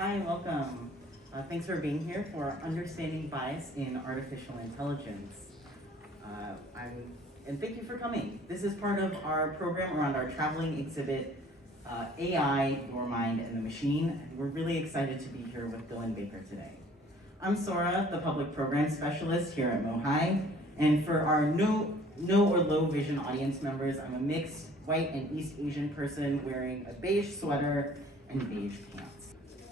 Hi, welcome. Thanks for being here for Understanding Bias in Artificial Intelligence. And thank you for coming. This is part of our program around our traveling exhibit, AI, Your Mind, and the Machine. We're really excited to be here with Dylan Baker today. I'm Sora, the Public Program Specialist here at MOHAI, and for our no or low vision audience members, I'm a mixed white and East Asian person wearing a beige sweater and beige pants.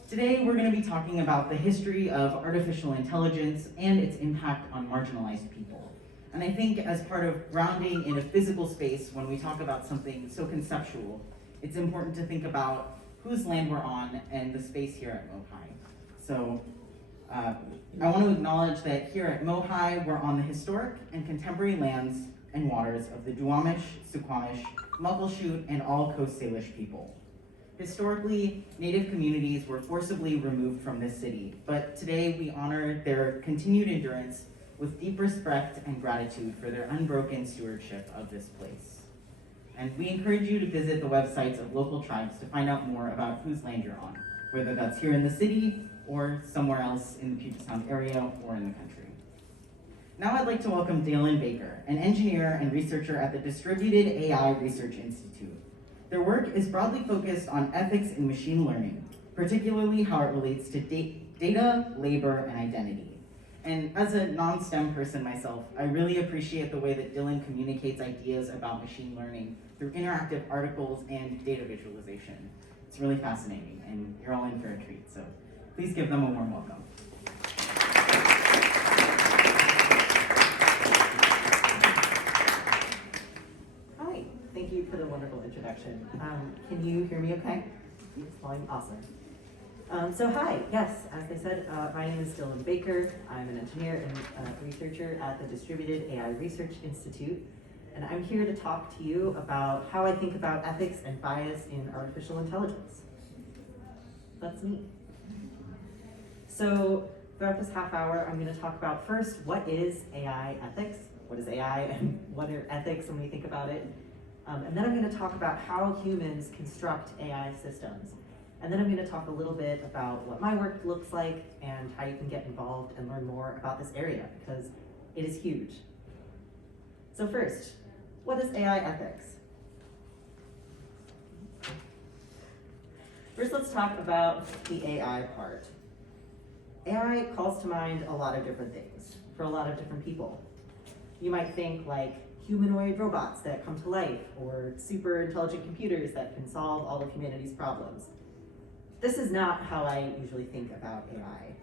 Today, we're going to be talking about the history of artificial intelligence and its impact on marginalized people. And I think as part of grounding in a physical space, when we talk about something so conceptual, it's important to think about whose land we're on and the space here at MOHAI. So I want to acknowledge that here at MOHAI, we're on the historic and contemporary lands and waters of the Duwamish, Suquamish, Muckleshoot, and all Coast Salish people. Historically, Native communities were forcibly removed from this city, but today we honor their continued endurance with deep respect and gratitude for their unbroken stewardship of this place. And we encourage you to visit the websites of local tribes to find out more about whose land you're on, whether that's here in the city or somewhere else in the Puget Sound area or in the country. Now I'd like to welcome Dylan Baker, an engineer and researcher at the Distributed AI Research Institute. Their work is broadly focused on ethics in machine learning, particularly how it relates to data, labor, and identity. And as a non-STEM person myself, I really appreciate the way that Dylan communicates ideas about machine learning through interactive articles and data visualization. It's really fascinating, and you're all in for a treat, so please give them a warm welcome. Hi, thank you for the wonderful introduction. Can you hear me okay? It's fine, awesome. So hi, yes, as they said, my name is Dylan Baker. I'm an engineer and researcher at the Distributed AI Research Institute, and I'm here to talk to you about how I think about ethics and bias in artificial intelligence. That's me. So throughout this half hour, I'm going to talk about first, what is AI ethics? What is AI and what are ethics when we think about it? And then I'm going to talk about how humans construct AI systems. And then I'm going to talk a little bit about what my work looks like and how you can get involved and learn more about this area, because it is huge. So first, what is AI ethics? First, let's talk about the AI part. AI calls to mind a lot of different things for a lot of different people. You might think like humanoid robots that come to life, or super intelligent computers that can solve all of humanity's problems. This is not how I usually think about AI.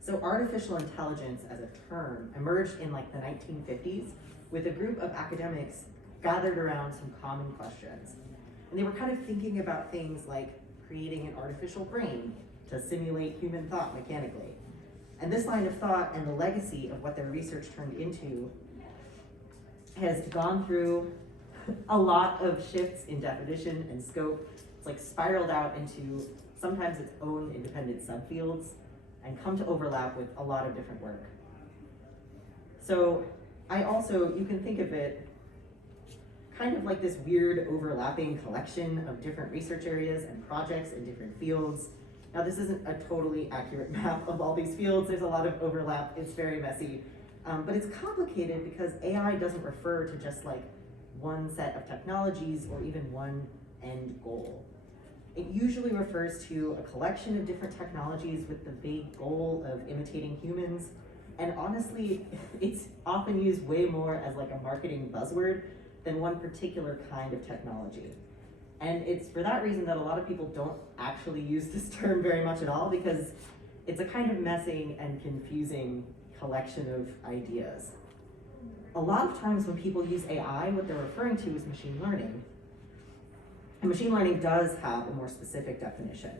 So artificial intelligence as a term emerged in like the 1950s with a group of academics gathered around some common questions. And they were kind of thinking about things like creating an artificial brain to simulate human thought mechanically. And this line of thought and the legacy of what their research turned into has gone through a lot of shifts in definition and scope. It's like spiraled out into sometimes its own independent subfields and come to overlap with a lot of different work. So you can think of it kind of like this weird overlapping collection of different research areas and projects in different fields. Now this isn't a totally accurate map of all these fields. There's a lot of overlap. It's very messy. But it's complicated because AI doesn't refer to just like one set of technologies or even one end goal. It usually refers to a collection of different technologies with the vague goal of imitating humans. And honestly, it's often used way more as like a marketing buzzword than one particular kind of technology. And it's for that reason that a lot of people don't actually use this term very much at all, because it's a kind of messy and confusing collection of ideas. A lot of times when people use AI, what they're referring to is machine learning. And machine learning does have a more specific definition.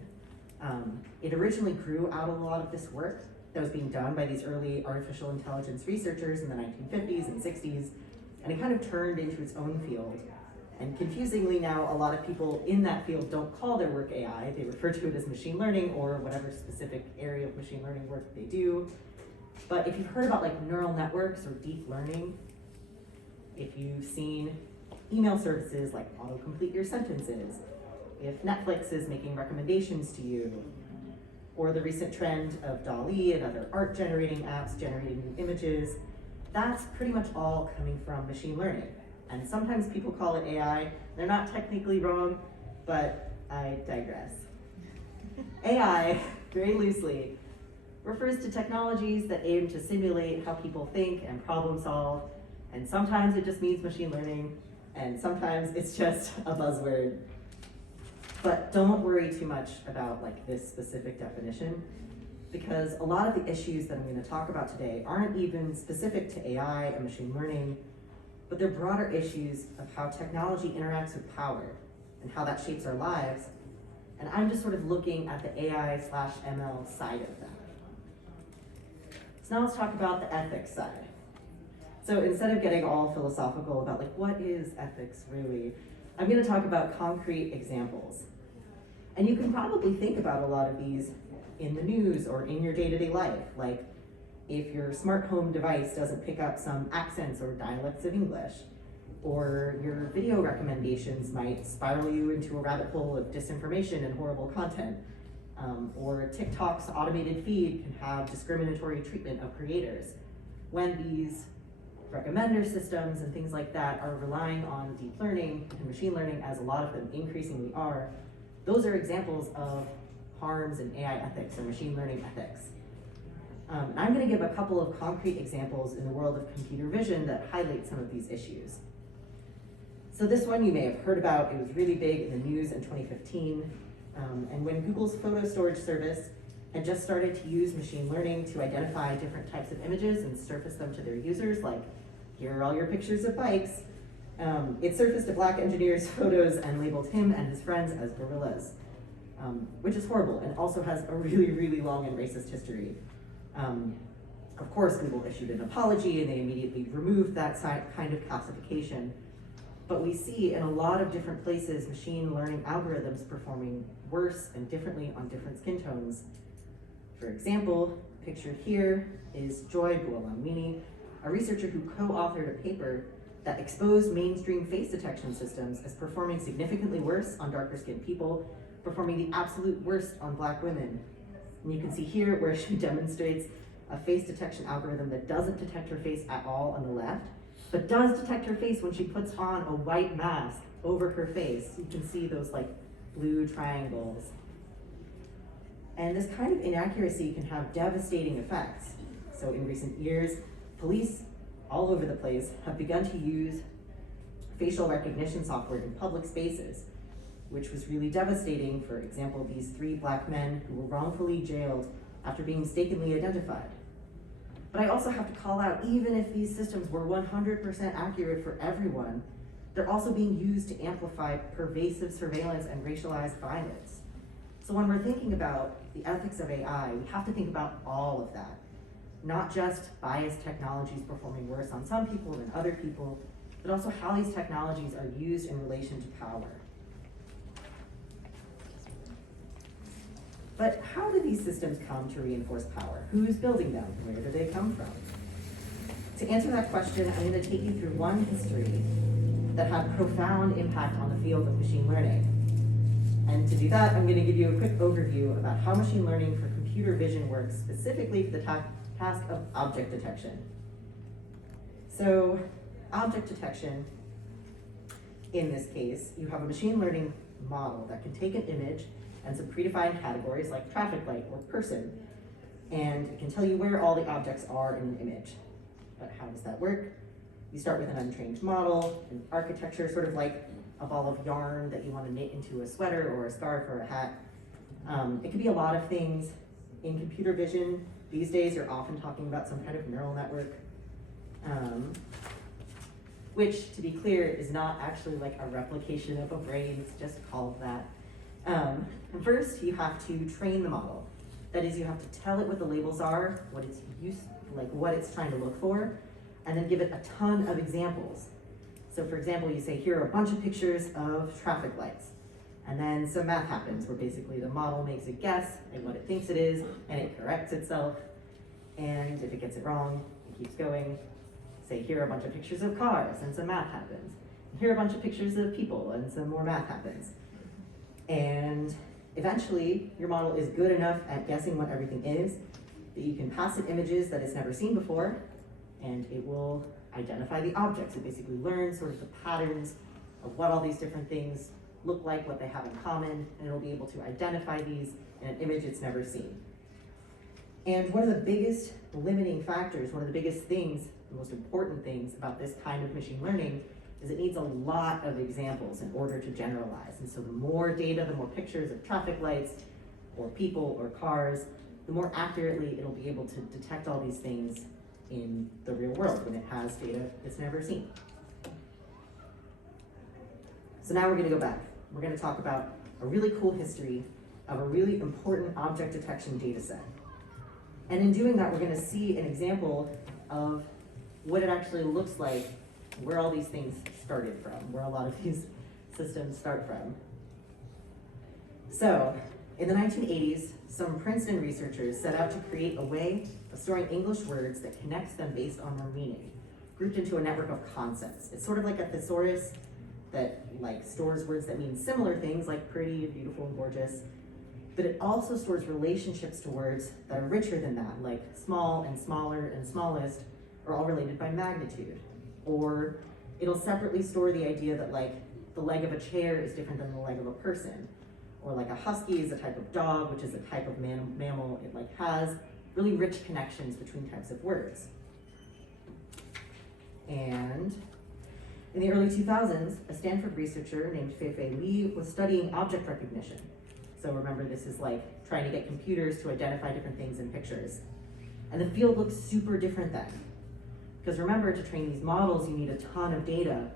It originally grew out of a lot of this work that was being done by these early artificial intelligence researchers in the 1950s and 60s, and it kind of turned into its own field. And confusingly now, a lot of people in that field don't call their work AI. They refer to it as machine learning or whatever specific area of machine learning work they do. But if you've heard about like neural networks or deep learning, if you've seen email services like autocomplete your sentences, if Netflix is making recommendations to you, or the recent trend of DALL-E and other art generating apps generating new images, that's pretty much all coming from machine learning. And sometimes people call it AI. They're not technically wrong, but I digress. AI, very loosely, refers to technologies that aim to simulate how people think and problem solve, and sometimes it just means machine learning, and sometimes it's just a buzzword. But don't worry too much about this specific definition, because a lot of the issues that I'm going to talk about today aren't even specific to AI and machine learning, but they're broader issues of how technology interacts with power and how that shapes our lives. And I'm just sort of looking at the AI/ML side of that. So now let's talk about the ethics side. So instead of getting all philosophical about what is ethics really, I'm going to talk about concrete examples. And you can probably think about a lot of these in the news or in your day-to-day life, like if your smart home device doesn't pick up some accents or dialects of English, or your video recommendations might spiral you into a rabbit hole of disinformation and horrible content, or TikTok's automated feed can have discriminatory treatment of creators. When these recommender systems and things like that are relying on deep learning and machine learning, as a lot of them increasingly are, those are examples of harms in AI ethics or machine learning ethics. I'm going to give a couple of concrete examples in the world of computer vision that highlight some of these issues. So this one you may have heard about. It was really big in the news in 2015. And when Google's photo storage service had just started to use machine learning to identify different types of images and surface them to their users, like, here are all your pictures of bikes, it surfaced a black engineer's photos and labeled him and his friends as gorillas, which is horrible and also has a really, really long and racist history. Of course, Google issued an apology and they immediately removed that kind of classification. But we see in a lot of different places machine learning algorithms performing worse and differently on different skin tones. For example, pictured here is Joy Buolamwini, a researcher who co-authored a paper that exposed mainstream face detection systems as performing significantly worse on darker skinned people, performing the absolute worst on Black women. And you can see here where she demonstrates a face detection algorithm that doesn't detect her face at all on the left, but does detect her face when she puts on a white mask over her face. You can see those blue triangles. And this kind of inaccuracy can have devastating effects. So in recent years, police all over the place have begun to use facial recognition software in public spaces, which was really devastating. For example, these 3 Black men who were wrongfully jailed after being mistakenly identified. But I also have to call out, even if these systems were 100% accurate for everyone, they're also being used to amplify pervasive surveillance and racialized violence. So when we're thinking about the ethics of AI, we have to think about all of that. Not just biased technologies performing worse on some people than other people, but also how these technologies are used in relation to power. But how do these systems come to reinforce power? Who's building them? Where do they come from? To answer that question, I'm going to take you through one history that had profound impact on the field of machine learning. And to do that, I'm going to give you a quick overview about how machine learning for computer vision works, specifically for the task of object detection. So, object detection, in this case, you have a machine learning model that can take an image and some predefined categories like traffic light or person, and it can tell you where all the objects are in an image. But how does that work? You start with an untrained model, an architecture sort of like a ball of yarn that you want to knit into a sweater or a scarf or a hat. It could be a lot of things. In computer vision, these days you're often talking about some kind of neural network, which, to be clear, is not actually like a replication of a brain, it's just called that. And first, you have to train the model. That is, you have to tell it what the labels are, what it's what it's trying to look for, and then give it a ton of examples. So for example, you say, here are a bunch of pictures of traffic lights. And then some math happens where basically the model makes a guess at what it thinks it is, and it corrects itself. And if it gets it wrong, it keeps going. Say, here are a bunch of pictures of cars, and some math happens. Here are a bunch of pictures of people, and some more math happens. And Eventually, your model is good enough at guessing what everything is that you can pass it images that it's never seen before, and it will identify the objects. It basically learns sort of the patterns of what all these different things look like, what they have in common, and it'll be able to identify these in an image it's never seen. And one of the biggest limiting factors, one of the biggest things, the most important things about this kind of machine learning is it needs a lot of examples in order to generalize. And so the more data, the more pictures of traffic lights or people or cars, the more accurately it'll be able to detect all these things in the real world when it has data it's never seen. So now we're gonna go back. We're gonna talk about a really cool history of a really important object detection data set. And in doing that, we're gonna see an example of what it actually looks like, where all these things started from, where a lot of these systems start from. So, in the 1980s, some Princeton researchers set out to create a way of storing English words that connects them based on their meaning, grouped into a network of concepts. It's sort of like a thesaurus that stores words that mean similar things like pretty and beautiful and gorgeous, but it also stores relationships to words that are richer than that, like small and smaller and smallest are all related by magnitude. Or it'll separately store the idea that the leg of a chair is different than the leg of a person. Or like a husky is a type of dog, which is a type of mammal. It has really rich connections between types of words. And in the early 2000s, a Stanford researcher named Fei-Fei Li was studying object recognition. So remember, this is trying to get computers to identify different things in pictures. And the field looks super different then. Because remember, to train these models, you need a ton of data,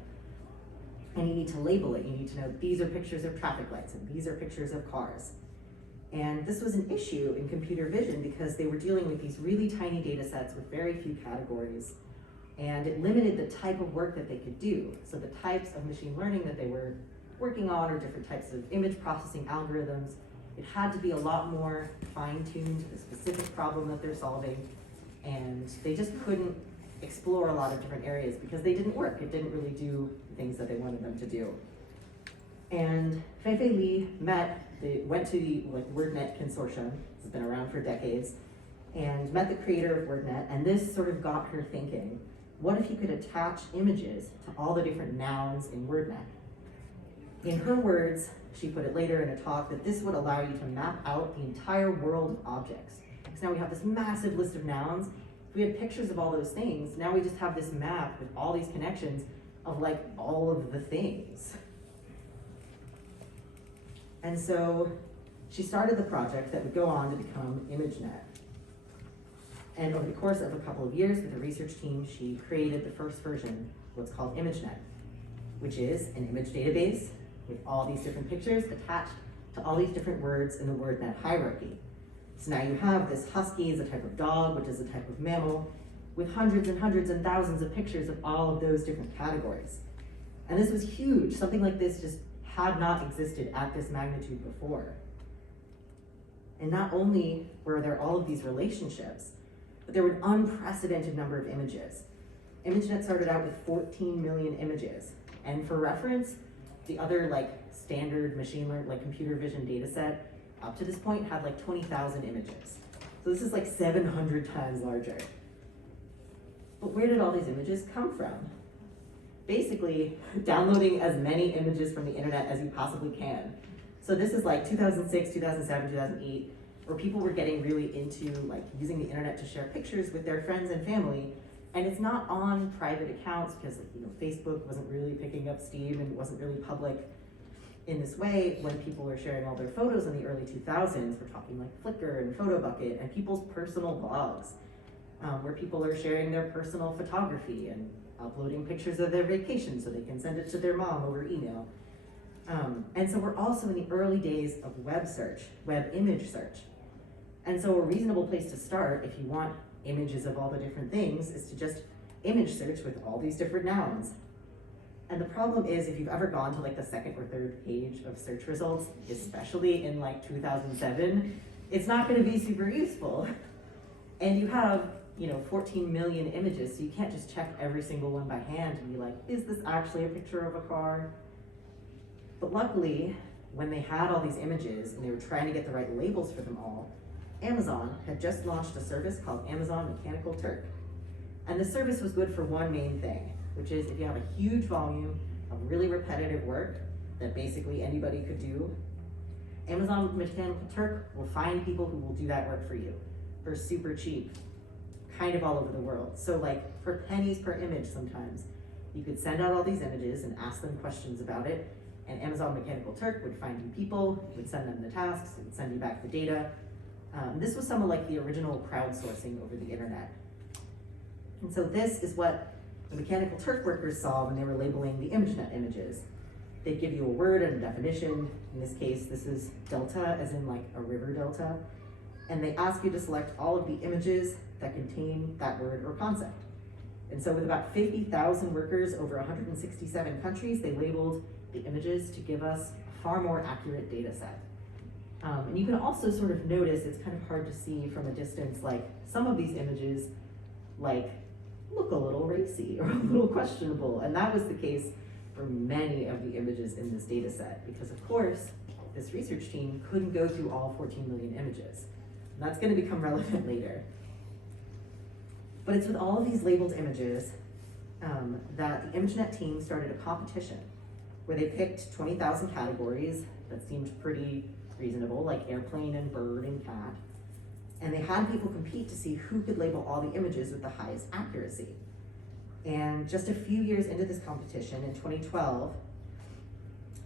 and you need to label it. You need to know these are pictures of traffic lights, and these are pictures of cars. And this was an issue in computer vision because they were dealing with these really tiny data sets with very few categories, and it limited the type of work that they could do. So the types of machine learning that they were working on, or different types of image processing algorithms, it had to be a lot more fine-tuned to the specific problem that they're solving, and they just couldn't explore a lot of different areas because they didn't work. It didn't really do things that they wanted them to do. And Fei-Fei Li went to the Wordnet consortium, it's been around for decades, and met the creator of Wordnet, and this sort of got her thinking, what if you could attach images to all the different nouns in Wordnet? In her words, she put it later in a talk, that this would allow you to map out the entire world of objects. So now we have this massive list of nouns. If we had pictures of all those things, now we just have this map with all these connections of all of the things. And so she started the project that would go on to become Imagenet. And over the course of a couple of years with the research team, she created the first version, what's called Imagenet, which is an image database with all these different pictures attached to all these different words in the Wordnet hierarchy. So now you have this husky is a type of dog, which is a type of mammal, with hundreds and hundreds and thousands of pictures of all of those different categories. And this was huge. Something like this just had not existed at this magnitude before. And not only were there all of these relationships, but there were an unprecedented number of images. Imagenet started out with 14 million images. And for reference, the other standard machine learning, computer vision data set up to this point had 20,000 images. So this is 700 times larger. But where did all these images come from? Basically, downloading as many images from the internet as you possibly can. So this is 2006, 2007, 2008, where people were getting really into using the internet to share pictures with their friends and family. And it's not on private accounts because Facebook wasn't really picking up steam and wasn't really public in this way. When people were sharing all their photos in the early 2000s, we're talking Flickr and PhotoBucket and people's personal blogs, where people are sharing their personal photography and uploading pictures of their vacation so they can send it to their mom over email. And so we're also in the early days of web search, web image search. And so a reasonable place to start if you want images of all the different things is to just image search with all these different nouns. And the problem is, if you've ever gone to the second or third page of search results, especially in 2007, it's not going to be super useful. And you have 14 million images, so you can't just check every single one by hand and be is this actually a picture of a car? But luckily, when they had all these images and they were trying to get the right labels for them all, Amazon had just launched a service called Amazon Mechanical Turk. And the service was good for one main thing, which is if you have a huge volume of really repetitive work that basically anybody could do, Amazon Mechanical Turk will find people who will do that work for you for super cheap, kind of all over the world. So like for pennies per image sometimes, you could send out all these images and ask them questions about it, and Amazon Mechanical Turk would find you people, would send them the tasks, it would send you back the data. This was some of like the original crowdsourcing over the internet. And so this is what the Mechanical Turk workers saw when they were labeling the Imagenet images. They'd give you a word and a definition. In this case, this is delta, as in like a river delta. And they ask you to select all of the images that contain that word or concept. And so with about 50,000 workers over 167 countries, they labeled the images to give us a far more accurate data set. And you can also sort of notice, it's kind of hard to see from a distance, like some of these images like look a little racy or a little questionable. And that was the case for many of the images in this data set, because of course, this research team couldn't go through all 14 million images. And that's gonna become relevant later. But it's with all of these labeled images that the Imagenet team started a competition where they picked 20,000 categories that seemed pretty reasonable, like airplane and bird and cat. And they had people compete to see who could label all the images with the highest accuracy. And just a few years into this competition, in 2012,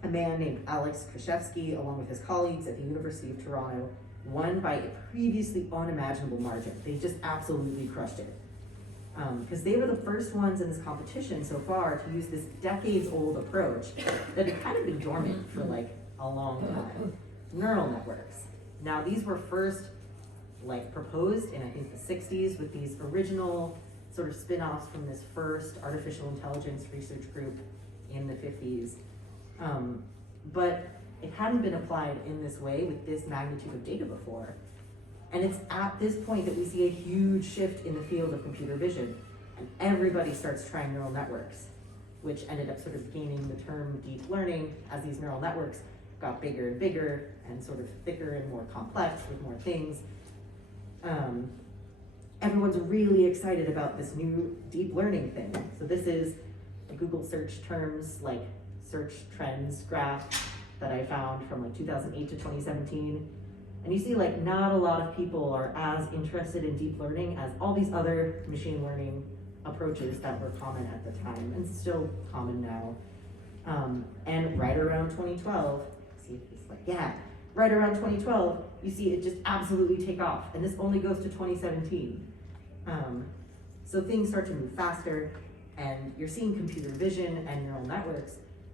a man named Alex Kraszewski, along with his colleagues at the University of Toronto, won by a previously unimaginable margin. They just absolutely crushed it. Because they were the first ones in this competition so far to use this decades-old approach that had kind of been dormant for like a long time. Neural networks. Now these were first like proposed in I think the 60s with these original sort of spin-offs from this first artificial intelligence research group in the 50s. But it hadn't been applied in this way with this magnitude of data before. And it's at this point that we see a huge shift in the field of computer vision, and everybody starts trying neural networks, which ended up sort of gaining the term deep learning as these neural networks got bigger and bigger and sort of thicker and more complex with more things. Everyone's really excited about this new deep learning thing. So this is a Google search terms, like search trends graph that I found from like 2008 to 2017. And you see like not a lot of people are as interested in deep learning as all these other machine learning approaches that were common at the time and still common now. And right around 2012, see if it's like, yeah, right around 2012, you see it just absolutely take off. And this only goes to 2017. So things start to move faster, and you're seeing computer vision and neural networks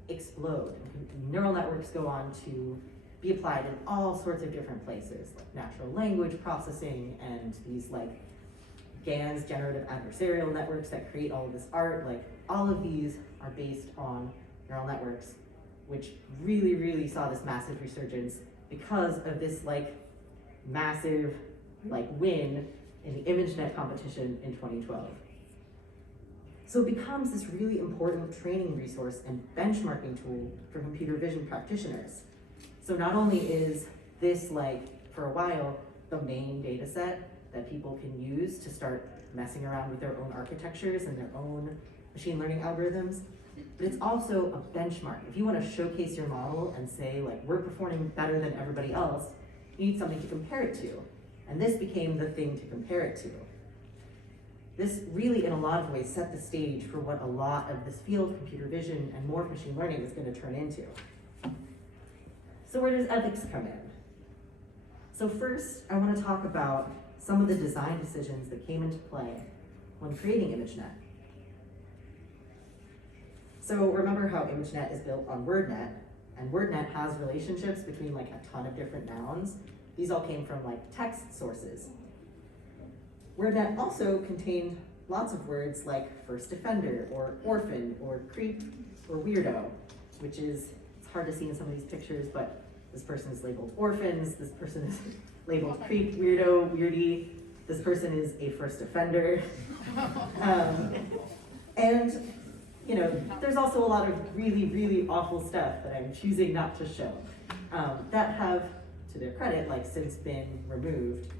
explode. Neural networks go on to be applied in all sorts of different places, like natural language processing and these like GANs, generative adversarial networks that create all of this art. Like all of these are based on neural networks, which really, really saw this massive resurgence because of this like massive like win in the Imagenet competition in 2012. So it becomes this really important training resource and benchmarking tool for computer vision practitioners. So not only is this like, for a while, the main data set that people can use to start messing around with their own architectures and their own machine learning algorithms, but it's also a benchmark. If you want to showcase your model and say like, we're performing better than everybody else, you need something to compare it to. And this became the thing to compare it to. This really, in a lot of ways, set the stage for what a lot of this field, computer vision and more machine learning, is going to turn into. So where does ethics come in? So first, I want to talk about some of the design decisions that came into play when creating Imagenet. So remember how Imagenet is built on Wordnet, and Wordnet has relationships between like a ton of different nouns. These all came from like text sources. Wordnet also contained lots of words like first offender, or orphan, or creep, or weirdo, which is, it's hard to see in some of these pictures, but this person is labeled orphans, this person is labeled creep, weirdo, weirdie, this person is a first offender. And you know, there's also a lot of really, really awful stuff that I'm choosing not to show. that have, to their credit, like since been removed.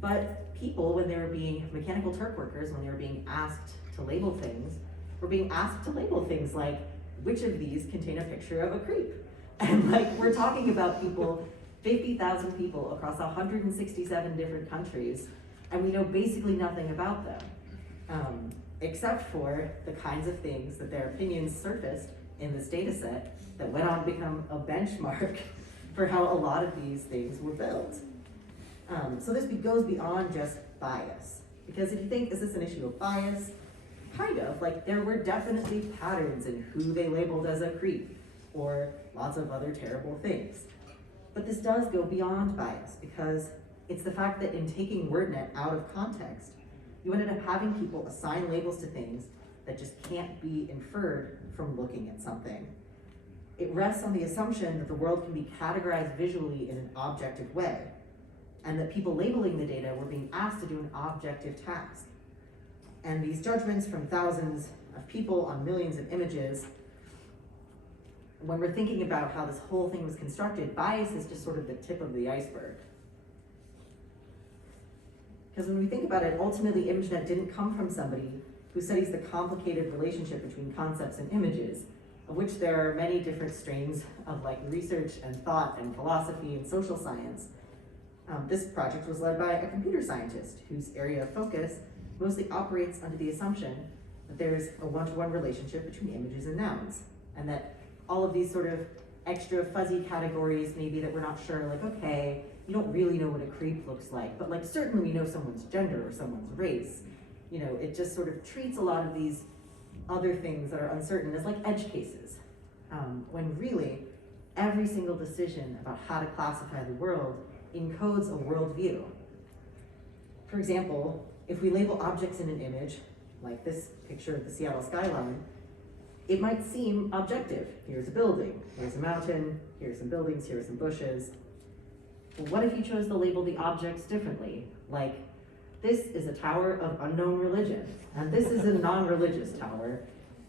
But people, when they were being mechanical Turk workers, when they were being asked to label things, were being asked to label things like, which of these contain a picture of a creep? And like, we're talking about people, 50,000 people across 167 different countries, and we know basically nothing about them, except for the kinds of things that their opinions surfaced in this data set that went on to become a benchmark for how a lot of these things were built. So this goes beyond just bias, because if you think, is this an issue of bias? Kind of, like there were definitely patterns in who they labeled as a creep, or lots of other terrible things. But this does go beyond bias, because it's the fact that in taking Wordnet out of context, you ended up having people assign labels to things that just can't be inferred from looking at something. It rests on the assumption that the world can be categorized visually in an objective way, and that people labeling the data were being asked to do an objective task. And these judgments from thousands of people on millions of images, when we're thinking about how this whole thing was constructed, bias is just sort of the tip of the iceberg. Because when we think about it, ultimately Imagenet didn't come from somebody who studies the complicated relationship between concepts and images, of which there are many different strains of like research and thought and philosophy and social science. This project was led by a computer scientist whose area of focus mostly operates under the assumption that there's a one-to-one relationship between images and nouns, and that all of these sort of extra fuzzy categories, maybe that we're not sure, like, okay, you don't really know what a creep looks like, but like certainly we know someone's gender or someone's race. You know, it just sort of treats a lot of these other things that are uncertain as like edge cases, when really every single decision about how to classify the world encodes a worldview. For example, if we label objects in an image, like this picture of the Seattle skyline, it might seem objective. Here's a building, here's a mountain, here's some buildings, here's some bushes. But what if you chose to label the objects differently? Like, this is a tower of unknown religion, and this is a non-religious tower.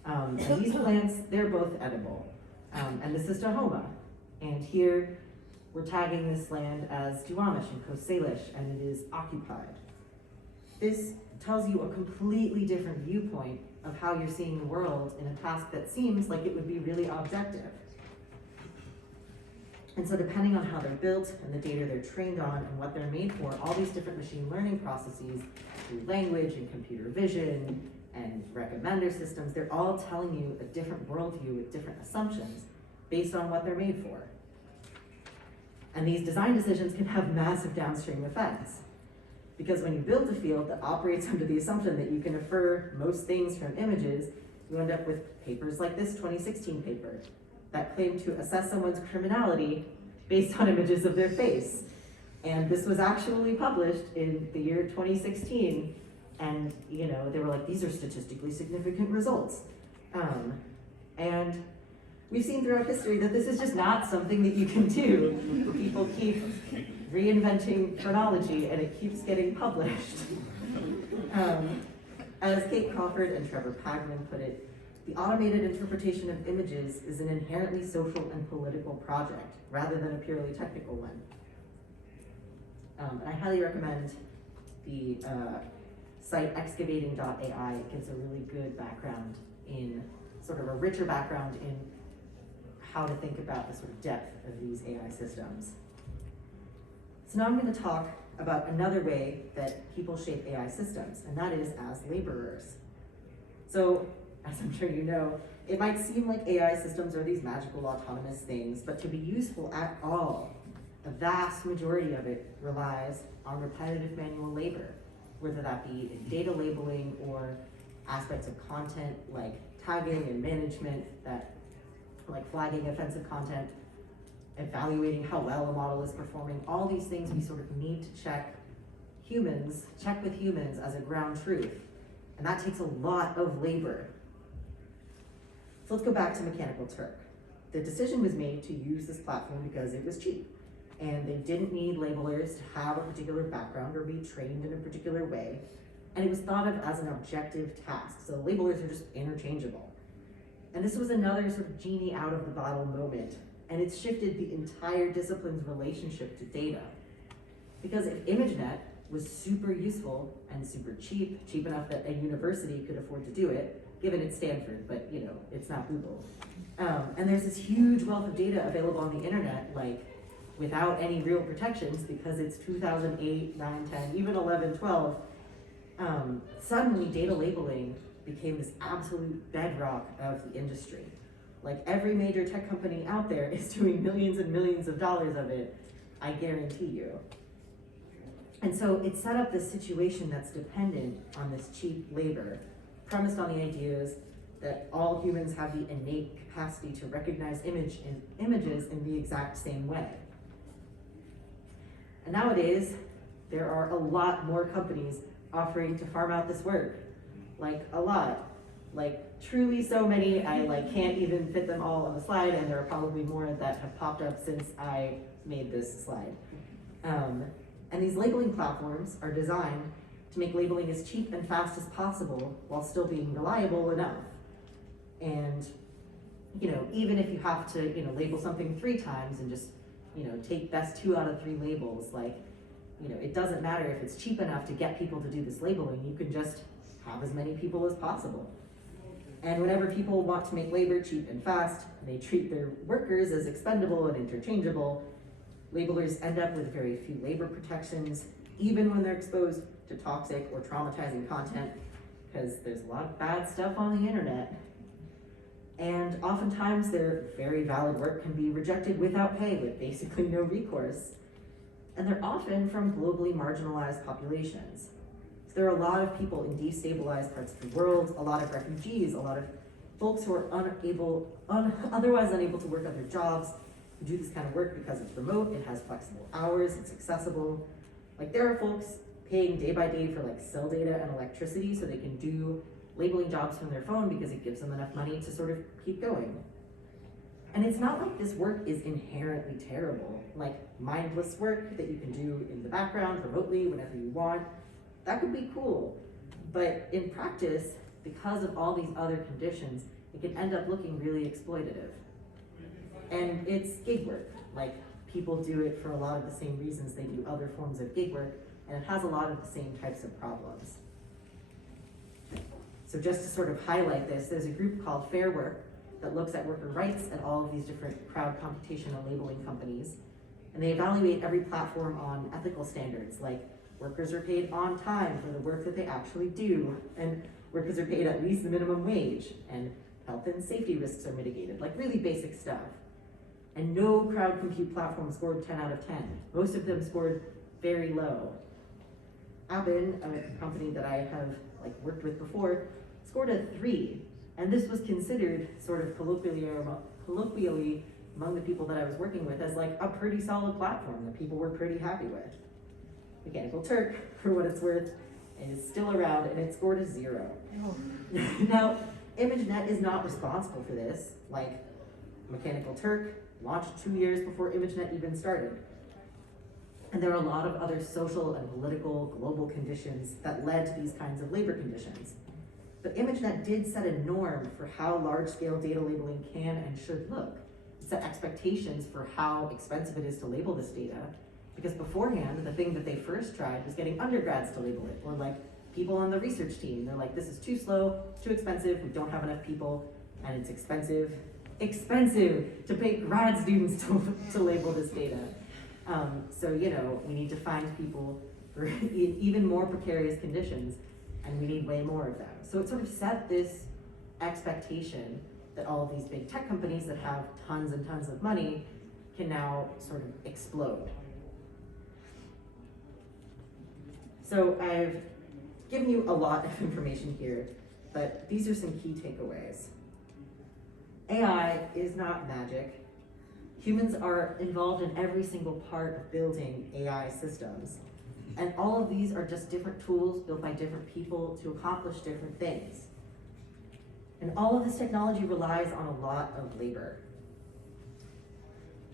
And these plants, they're both edible. And this is Tahoma. And here, we're tagging this land as Duwamish and Coast Salish, and it is occupied. This tells you a completely different viewpoint of how you're seeing the world in a task that seems like it would be really objective. And so depending on how they're built and the data they're trained on and what they're made for, all these different machine learning processes through language and computer vision and recommender systems, they're all telling you a different worldview with different assumptions based on what they're made for. And these design decisions can have massive downstream effects. Because when you build a field that operates under the assumption that you can infer most things from images, you end up with papers like this 2016 paper that claim to assess someone's criminality based on images of their face. And this was actually published in the year 2016. And you know, they were like, these are statistically significant results. And we've seen throughout history that this is just not something that you can do. People keep reinventing chronology and it keeps getting published. As Kate Crawford and Trevor Pagman put it, the automated interpretation of images is an inherently social and political project rather than a purely technical one. And I highly recommend the site excavating.ai. It gives a really good background in, sort of a richer background in how to think about the sort of depth of these AI systems. So now I'm going to talk about another way that people shape AI systems, and that is as laborers. So, as I'm sure you know, it might seem like AI systems are these magical autonomous things, but to be useful at all, a vast majority of it relies on repetitive manual labor, whether that be in data labeling or aspects of content like tagging and management, that like flagging offensive content, evaluating how well a model is performing. All these things we sort of need to check with humans as a ground truth. And that takes a lot of labor. So let's go back to Mechanical Turk. The decision was made to use this platform because it was cheap. And they didn't need labelers to have a particular background or be trained in a particular way. And it was thought of as an objective task. So labelers are just interchangeable. And this was another sort of genie out of the bottle moment and it's shifted the entire discipline's relationship to data. Because if Imagenet was super useful and super cheap enough that a university could afford to do it, given it's Stanford, but you know, it's not Google. And there's this huge wealth of data available on the internet, like without any real protections, because it's 2008, 9, 10, even 11, 12. Suddenly data labeling became this absolute bedrock of the industry. Like every major tech company out there is doing millions and millions of dollars of it, I guarantee you. And so it set up this situation that's dependent on this cheap labor, premised on the ideas that all humans have the innate capacity to recognize images in the exact same way. And nowadays, there are a lot more companies offering to farm out this work. Like a lot. Like truly so many, I can't even fit them all on the slide, and there are probably more that have popped up since I made this slide. And these labeling platforms are designed to make labeling as cheap and fast as possible while still being reliable enough. And, you know, even if you have to, you know, label something 3 times and just, you know, take best 2 out of 3 labels, like, you know, it doesn't matter if it's cheap enough to get people to do this labeling, you can just have as many people as possible. And whenever people want to make labor cheap and fast, they treat their workers as expendable and interchangeable. Labelers end up with very few labor protections, even when they're exposed to toxic or traumatizing content, because there's a lot of bad stuff on the internet. And oftentimes their very valid work can be rejected without pay with basically no recourse. And they're often from globally marginalized populations. So there are a lot of people in destabilized parts of the world, a lot of refugees, a lot of folks who are otherwise unable to work other jobs, who do this kind of work because it's remote, it has flexible hours, it's accessible. Like there are folks paying day by day for like cell data and electricity so they can do labeling jobs from their phone because it gives them enough money to sort of keep going. And it's not like this work is inherently terrible, like mindless work that you can do in the background remotely whenever you want. That could be cool, but in practice, because of all these other conditions, it can end up looking really exploitative. And it's gig work, like people do it for a lot of the same reasons they do other forms of gig work, and it has a lot of the same types of problems. So just to sort of highlight this, there's a group called Fair Work that looks at worker rights at all of these different crowd computation and labeling companies. And they evaluate every platform on ethical standards, like workers are paid on time for the work that they actually do, and workers are paid at least the minimum wage, and health and safety risks are mitigated, like really basic stuff. And no crowd compute platform scored 10 out of 10. Most of them scored very low. Aben, a company that I have worked with before, scored a 3. And this was considered sort of colloquially among the people that I was working with as a pretty solid platform that people were pretty happy with. Mechanical Turk, for what it's worth, is still around and it scored a 0. Oh. Now, Imagenet is not responsible for this. Mechanical Turk launched 2 years before Imagenet even started. And there are a lot of other social and political global conditions that led to these kinds of labor conditions. But Imagenet did set a norm for how large-scale data labeling can and should look. It set expectations for how expensive it is to label this data, because beforehand, the thing that they first tried was getting undergrads to label it, or people on the research team. They're like, this is too slow, too expensive, we don't have enough people, and it's expensive to pay grad students to label this data. So, we need to find people for even more precarious conditions, and we need way more of them. So it sort of set this expectation that all of these big tech companies that have tons and tons of money can now sort of explode. So I've given you a lot of information here, but these are some key takeaways. AI is not magic. Humans are involved in every single part of building AI systems. And all of these are just different tools built by different people to accomplish different things. And all of this technology relies on a lot of labor.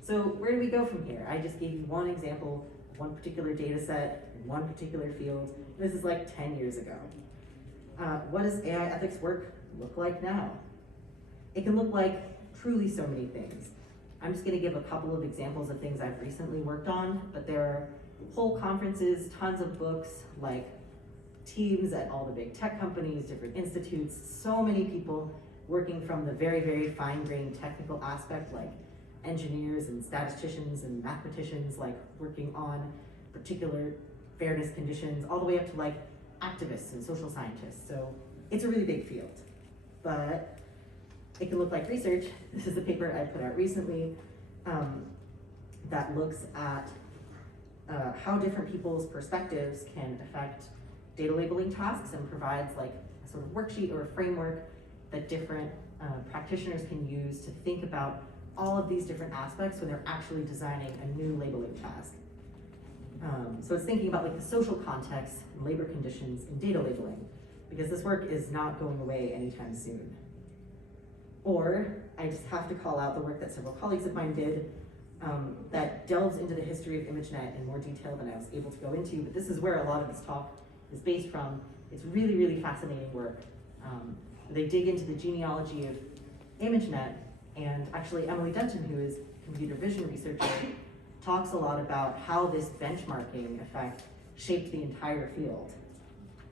So where do we go from here? I just gave you one example, one particular data set, in one particular field. This is 10 years ago. What does AI ethics work look like now? It can look like truly so many things. I'm just gonna give a couple of examples of things I've recently worked on, but there are whole conferences, tons of books, like teams at all the big tech companies, different institutes, so many people working from the very, very fine-grained technical aspect, like engineers and statisticians and mathematicians, like working on particular fairness conditions, all the way up to like activists and social scientists. So it's a really big field, but it can look like research. This is a paper I put out recently that looks at how different people's perspectives can affect data labeling tasks and provides like a sort of worksheet or a framework that different practitioners can use to think about all of these different aspects when they're actually designing a new labeling task. So it's thinking about like the social context and labor conditions in data labeling, because this work is not going away anytime soon. Or I just have to call out the work that several colleagues of mine did that delves into the history of Imagenet in more detail than I was able to go into, but this is where a lot of this talk is based from. It's really, really fascinating work. They dig into the genealogy of Imagenet, and actually Emily Denton, who is a computer vision researcher, talks a lot about how this benchmarking effect shaped the entire field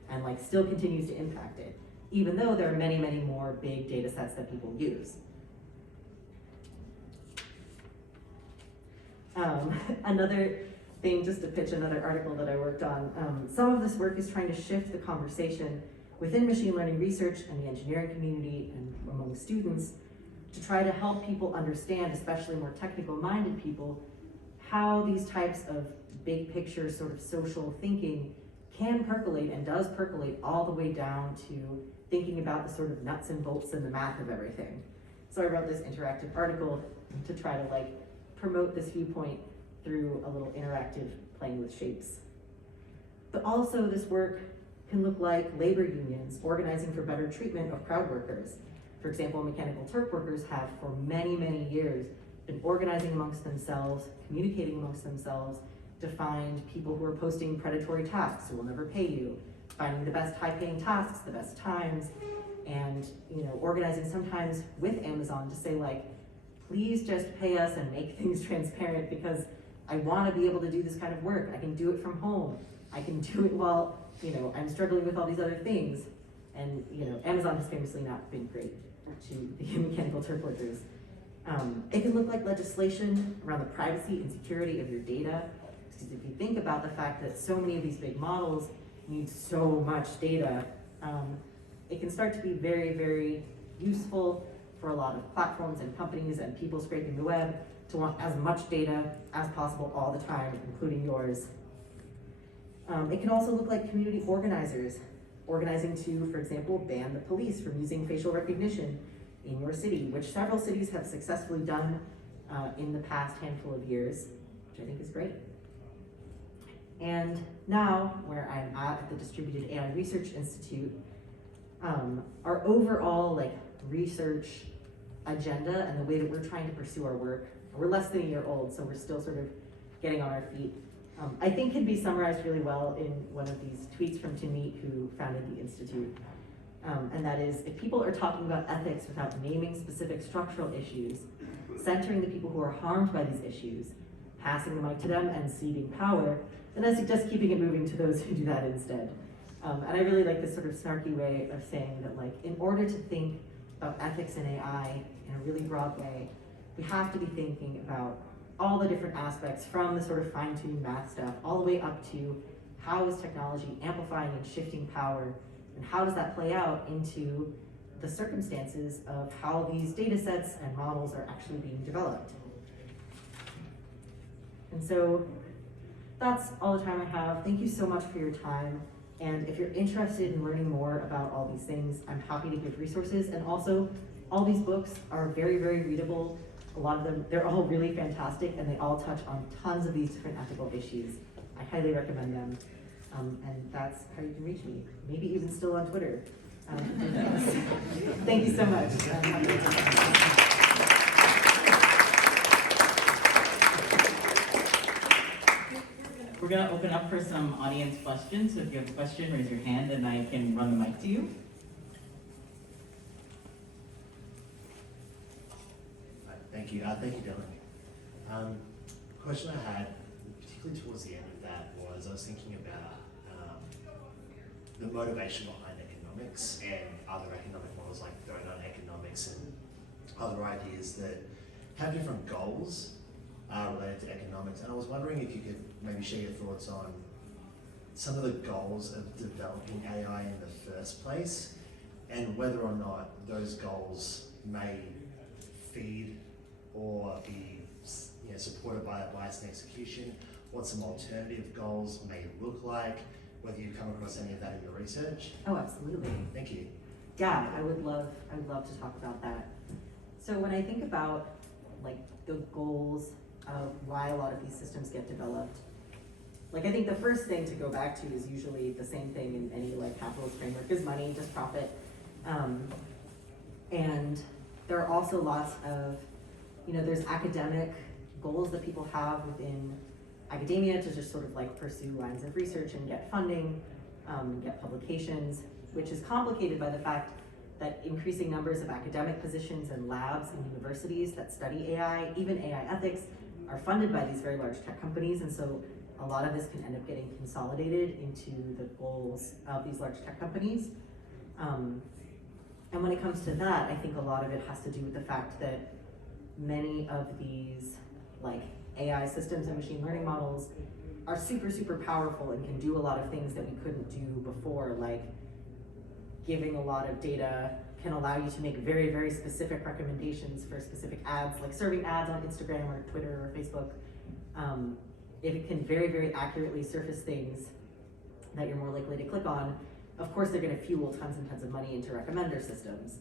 and like still continues to impact it, even though there are many, many more big data sets that people use. Another thing, just to pitch another article that I worked on, some of this work is trying to shift the conversation within machine learning research and the engineering community and among students to try to help people understand, especially more technical minded people, how these types of big picture sort of social thinking can percolate and does percolate all the way down to thinking about the sort of nuts and bolts and the math of everything. So I wrote this interactive article to try to like promote this viewpoint through a little interactive playing with shapes. But also this work can look like labor unions organizing for better treatment of crowd workers. For example, mechanical Turk workers have for many, many years been organizing amongst themselves, communicating amongst themselves to find people who are posting predatory tasks who will never pay you, finding the best high-paying tasks, the best times, and organizing sometimes with Amazon to say like, please just pay us and make things transparent because I want to be able to do this kind of work. I can do it from home. I can do it while I'm struggling with all these other things. And Amazon has famously not been great to the mechanical Turk workers. It can look like legislation around the privacy and security of your data. Because if you think about the fact that so many of these big models need so much data, it can start to be very, very useful for a lot of platforms and companies and people scraping the web to want as much data as possible all the time, including yours. It can also look like community organizers, organizing to, for example, ban the police from using facial recognition in your city, which several cities have successfully done in the past handful of years, which I think is great. And now, where I'm at the Distributed AI Research Institute, our overall research agenda and the way that we're trying to pursue our work, we're less than a year old, so we're still sort of getting on our feet. I think can be summarized really well in one of these tweets from Timmy, who founded the Institute. And that is, if people are talking about ethics without naming specific structural issues, centering the people who are harmed by these issues, passing the mic to them and ceding power, then I suggest keeping it moving to those who do that instead. And I really like this sort of snarky way of saying that in order to think about ethics in AI in a really broad way, we have to be thinking about all the different aspects from the sort of fine-tuned math stuff all the way up to how is technology amplifying and shifting power, and how does that play out into the circumstances of how these data sets and models are actually being developed. And so that's all the time I have. Thank you so much for your time. And if you're interested in learning more about all these things, I'm happy to give resources. And also, all these books are very, very readable. A lot of them, they're all really fantastic, and they all touch on tons of these different ethical issues. I highly recommend them. And that's how you can reach me. Maybe even still on Twitter. Thank you so much. We're going to open up for some audience questions. So if you have a question, raise your hand and I can run the mic to you. Thank you. Thank you, Dylan. Question I had, particularly towards the end of that, was I was thinking about the motivation behind economics and other economic models like donut economics and other ideas that have different goals related to economics. And I was wondering if you could maybe share your thoughts on some of the goals of developing AI in the first place and whether or not those goals may feed or be supported by a biased execution, what some alternative goals may look like, whether you've come across any of that in your research. Oh, absolutely. Thank you. Yeah, I would love to talk about that. So when I think about like the goals of why a lot of these systems get developed, like I think the first thing to go back to is usually the same thing in any like capitalist framework is money, just profit. And there are also lots of, there's academic goals that people have within academia to just sort of like pursue lines of research and get funding, get publications, which is complicated by the fact that increasing numbers of academic positions and labs and universities that study AI, even AI ethics, are funded by these very large tech companies. And so a lot of this can end up getting consolidated into the goals of these large tech companies. And when it comes to that, I think a lot of it has to do with the fact that many of these like AI systems and machine learning models are super, super powerful and can do a lot of things that we couldn't do before, like giving a lot of data can allow you to make very, very specific recommendations for specific ads, like serving ads on Instagram or Twitter or Facebook. If it can very, very accurately surface things that you're more likely to click on, of course they're gonna fuel tons and tons of money into recommender systems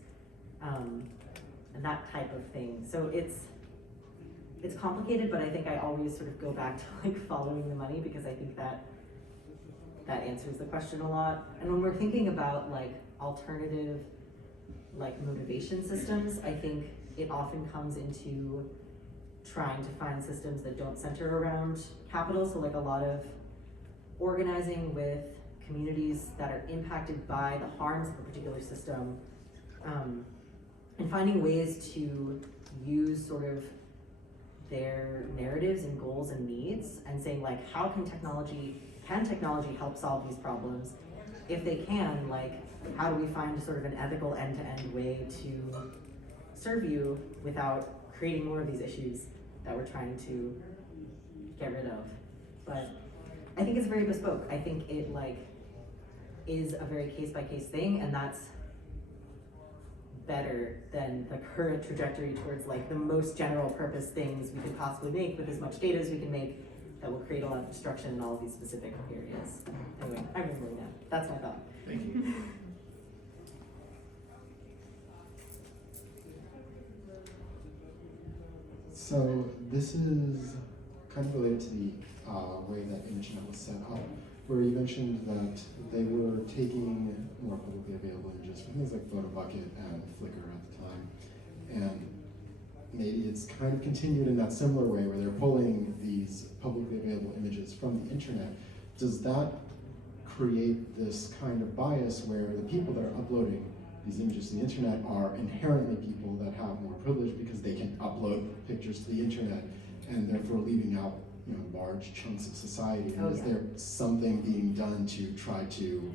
and that type of thing. So it's complicated, but I think I always sort of go back to like following the money because I think that answers the question a lot. And when we're thinking about like alternative like motivation systems, I think it often comes into trying to find systems that don't center around capital. So like a lot of organizing with communities that are impacted by the harms of a particular system, and finding ways to use sort of their narratives and goals and needs and saying like, how can technology help solve these problems? If they can, like, how do we find sort of an ethical end-to-end way to serve you without creating more of these issues that we're trying to get rid of? But I think it's very bespoke. I think it like is a very case-by-case thing, and that's better than the current trajectory towards like the most general purpose things we could possibly make with as much data as we can make that will create a lot of destruction in all of these specific areas. Anyway, I'm really done. That's my thought. Thank you. So this is kind of related to the way that Imagenet was set up, where you mentioned that they were taking more publicly available images from things like PhotoBucket and Flickr at the time, and maybe it's kind of continued in that similar way where they're pulling these publicly available images from the internet. Does that create this kind of bias where the people that are uploading these images to the internet are inherently people that have more privilege because they can upload pictures to the internet and therefore leaving out large chunks of society? And is there something being done to try to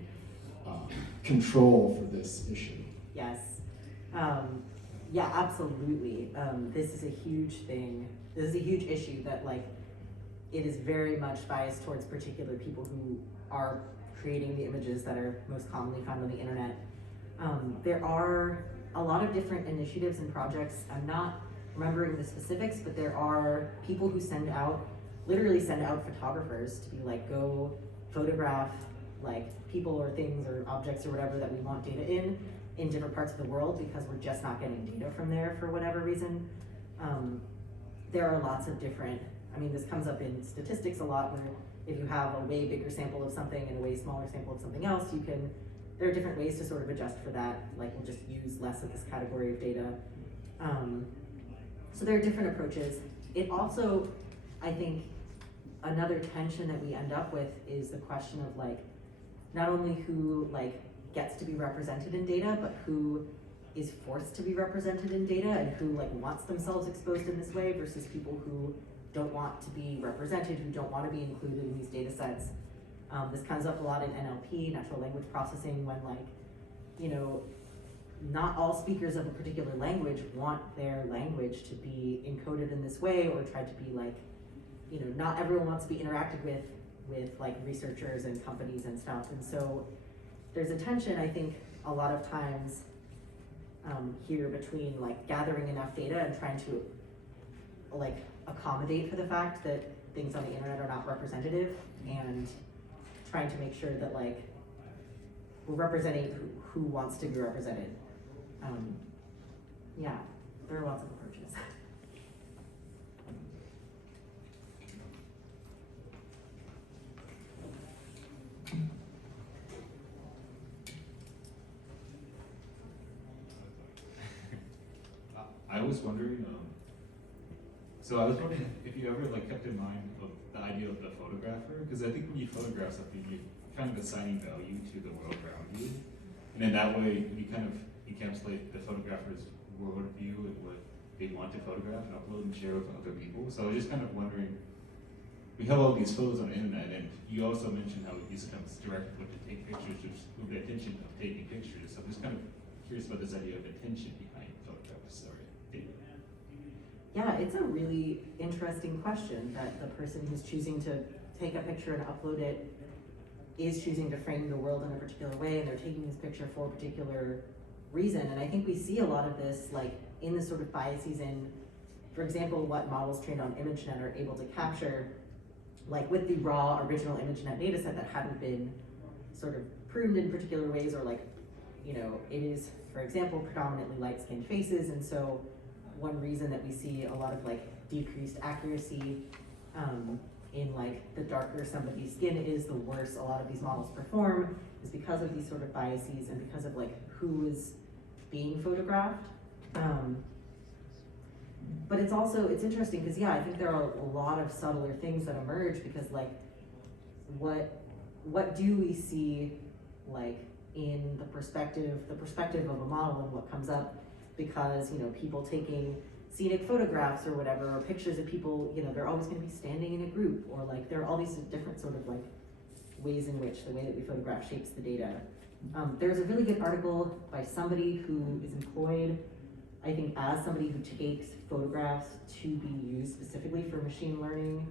control for this issue? Yes. Yeah, absolutely. This is a huge thing. This is a huge issue that like it is very much biased towards particular people who are creating the images that are most commonly found on the internet. There are a lot of different initiatives and projects. I'm not remembering the specifics, but there are people who literally send out photographers to be like, go photograph like people or things or objects or whatever that we want data in different parts of the world because we're just not getting data from there for whatever reason. There are lots of different, this comes up in statistics a lot where if you have a way bigger sample of something and a way smaller sample of something else, there are different ways to sort of adjust for that. Like we'll just use less of this category of data. So there are different approaches. It also, I think, another tension that we end up with is the question of like, not only who like gets to be represented in data, but who is forced to be represented in data and who like wants themselves exposed in this way versus people who don't want to be represented, who don't want to be included in these data sets. This comes up a lot in NLP, natural language processing, when like, you know, not all speakers of a particular language want their language to be encoded in this way, or try to be like, you know, not everyone wants to be interacted with like researchers and companies and stuff. And so there's a tension, I think, a lot of times here between like gathering enough data and trying to like accommodate for the fact that things on the internet are not representative, and trying to make sure that like we're representing who wants to be represented. Yeah, there are lots of approaches. I was wondering, so I was wondering if you ever like kept in mind of the idea of the photographer, because I think when you photograph something, you're kind of assigning value to the world around you, and in that way, you kind of encapsulate the photographer's worldview and what they want to photograph and upload and share with other people. So I was just kind of wondering, we have all these photos on the internet, and you also mentioned how you sometimes direct what to take pictures, just with the intention of taking pictures. So I'm just kind of curious about this idea of intention behind photographs or data. Yeah, it's a really interesting question that the person who's choosing to take a picture and upload it is choosing to frame the world in a particular way, and they're taking this picture for a particular reason. And I think we see a lot of this like in the sort of biases in, for example, what models trained on Imagenet are able to capture, like with the raw original Imagenet data set that hadn't been sort of pruned in particular ways, or like, you know, it is, for example, predominantly light-skinned faces, and so one reason that we see a lot of like decreased accuracy in like the darker somebody's skin is, the worse a lot of these models perform, is because of these sort of biases and because of like who is being photographed. But it's also, it's interesting because yeah, I think there are a lot of subtler things that emerge, because like what do we see like in the perspective of a model and what comes up, because, you know, people taking scenic photographs or whatever, or pictures of people, you know, they're always going to be standing in a group, or like there are all these different sort of like ways in which the way that we photograph shapes the data. There's a really good article by somebody who is employed, I think, as somebody who takes photographs to be used specifically for machine learning,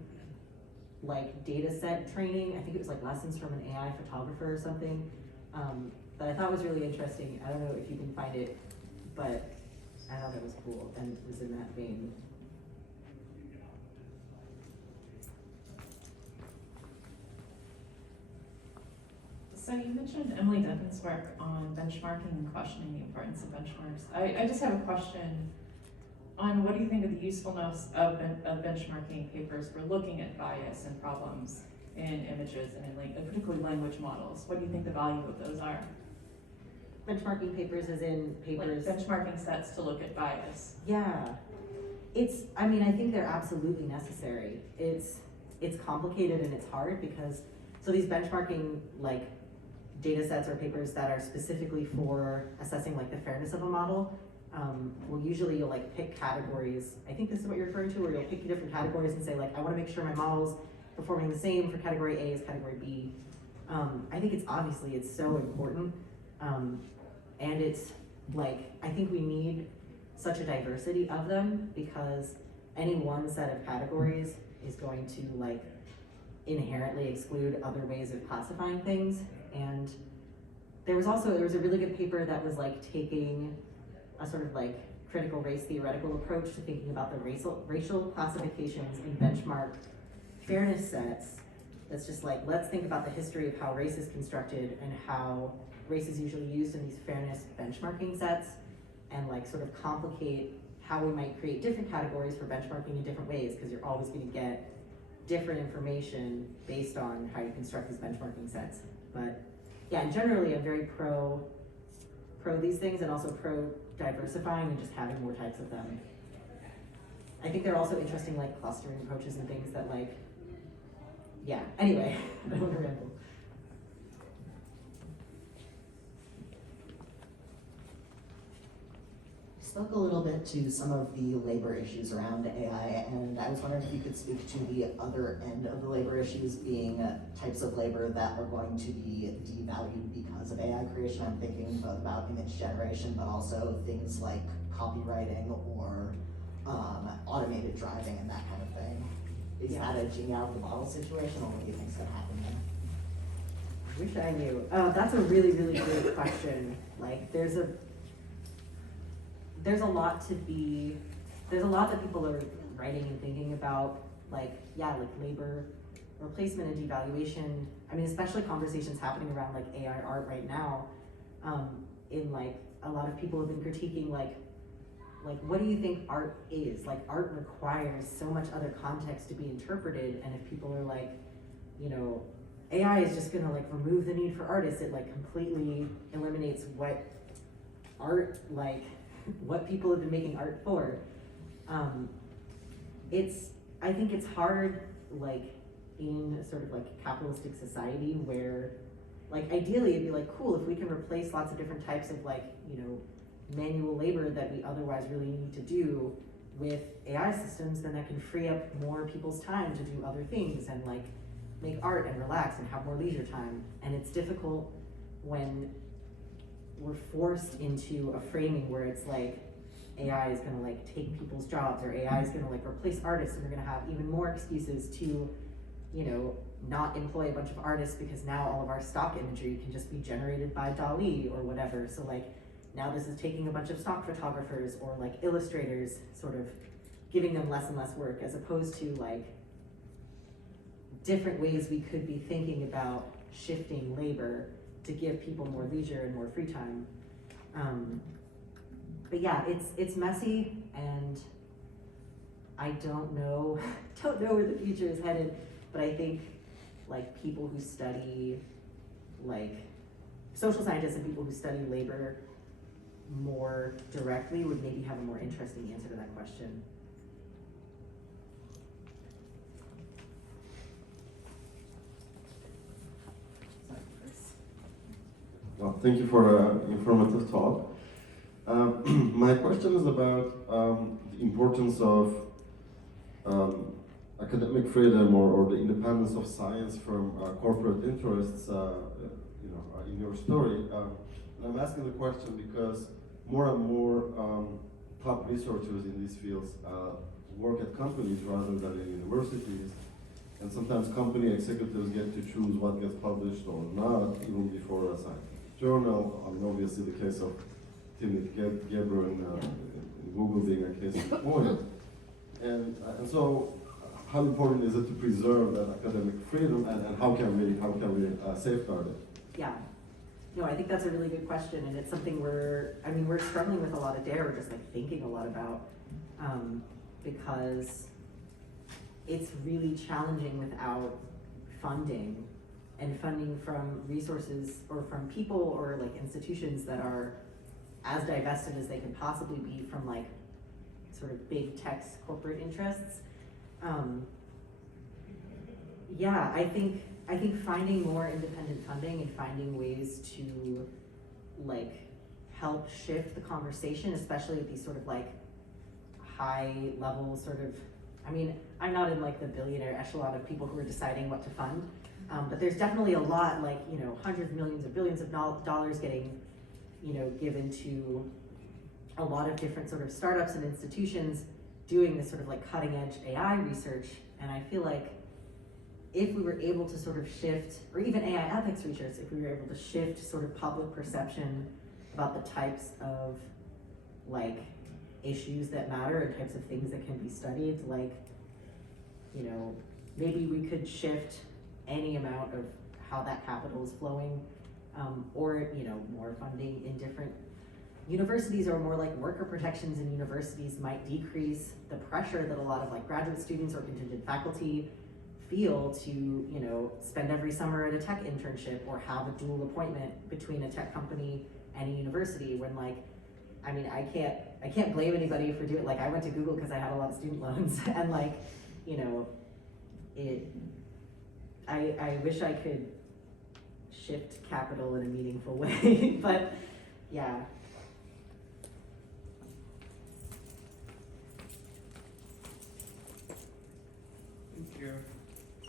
like data set training. I think it was like lessons from an AI photographer or something, that I thought was really interesting. I don't know if you can find it, but I thought that was cool and was in that vein. So you mentioned Emily Devon's work on benchmarking and questioning the importance of benchmarks. I just have a question on what do you think of the usefulness of benchmarking papers for looking at bias and problems in images and in particularly language models? What do you think the value of those are? Benchmarking papers as in papers? Like benchmarking sets to look at bias. Yeah, I mean, I think they're absolutely necessary. It's complicated and it's hard because, so these benchmarking like data sets or papers that are specifically for assessing like the fairness of a model, well, usually you'll like pick categories. I think this is what you're referring to, where you'll pick different categories and say like, I want to make sure my model's performing the same for category A as category B. I think it's so important. And it's like, I think we need such a diversity of them, because any one set of categories is going to like inherently exclude other ways of classifying things. And there was a really good paper that was like taking a sort of like critical race theoretical approach to thinking about the racial classifications in benchmark fairness sets. That's just like, let's think about the history of how race is constructed and how race is usually used in these fairness benchmarking sets, and like sort of complicate how we might create different categories for benchmarking in different ways, because you're always going to get different information based on how you construct these benchmarking sets. But yeah, and generally I'm very pro these things, and also pro diversifying and just having more types of them. I think they're also interesting like clustering approaches and things that like, yeah, anyway, I don't want to ramble. spoke a little bit to some of the labor issues around AI, and I was wondering if you could speak to the other end of the labor issues being types of labor that are going to be devalued because of AI creation. I'm thinking both about image generation, but also things like copywriting or automated driving and that kind of thing. Is that a genie out of the bottle situation, or what do you think's gonna happen there? I wish I knew. That's a really, really great question. Like, there's a lot that people are writing and thinking about, like labor replacement and devaluation. I mean, especially conversations happening around like AI art right now. In like, a lot of people have been critiquing like, what do you think art is? Like, art requires so much other context to be interpreted, and if people are like, you know, AI is just gonna like remove the need for artists, it like completely eliminates what art, like, what people have been making art for. I think it's hard, like, in sort of like a capitalistic society where, like, ideally it'd be like, cool, if we can replace lots of different types of like, you know, manual labor that we otherwise really need to do with AI systems, then that can free up more people's time to do other things and like make art and relax and have more leisure time. And it's difficult when we're forced into a framing where it's like AI is gonna like take people's jobs, or AI is gonna like replace artists, and we're gonna have even more excuses to, you know, not employ a bunch of artists because now all of our stock imagery can just be generated by DALL-E or whatever. So like, now this is taking a bunch of stock photographers or like illustrators, sort of giving them less and less work, as opposed to like different ways we could be thinking about shifting labor to give people more leisure and more free time. But yeah, it's messy, and I don't know where the future is headed, but I think like people who study, like social scientists and people who study labor more directly would maybe have a more interesting answer to that question. Sorry, Chris. Well, thank you for an informative talk. My question is about the importance of academic freedom or the independence of science from corporate interests, in your story. And I'm asking the question because more and more top researchers in these fields work at companies rather than in universities. And sometimes company executives get to choose what gets published or not, even before a scientific journal. I mean, obviously the case of Timothy Gebru in Google being a case in point. And so, how important is it to preserve that academic freedom, and how can we safeguard it? Yeah. No, I think that's a really good question, and it's something we're struggling with a lot of DAIR, we're just like thinking a lot about, because it's really challenging without funding, and funding from resources or from people or like institutions that are as divested as they can possibly be from like sort of big tech corporate interests. Yeah, I think finding more independent funding and finding ways to like help shift the conversation, especially at these sort of like high level sort of, I mean, I'm not in like the billionaire echelon of people who are deciding what to fund, but there's definitely a lot, like, you know, hundreds of millions or billions of dollars getting, you know, given to a lot of different sort of startups and institutions doing this sort of like cutting edge AI research. And I feel like if we were able to sort of shift, or even AI ethics research, if we were able to shift sort of public perception about the types of like issues that matter and types of things that can be studied, like, you know, maybe we could shift any amount of how that capital is flowing, or, you know, more funding in different universities, or more like worker protections in universities might decrease the pressure that a lot of like graduate students or contingent faculty feel to, you know, spend every summer at a tech internship or have a dual appointment between a tech company and a university, when like, I mean, I can't blame anybody for doing, like, I went to Google because I had a lot of student loans, and like, you know, I wish I could shift capital in a meaningful way, but yeah.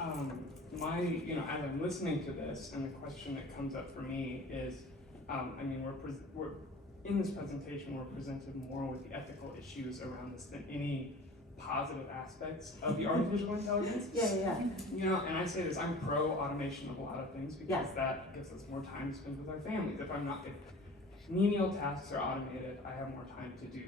As I'm listening to this, and the question that comes up for me is, we're in this presentation, we're presented more with the ethical issues around this than any positive aspects of the artificial intelligence. Yeah. And I say this, I'm pro automation of a lot of things because that gives us more time to spend with our families. If menial tasks are automated, I have more time to do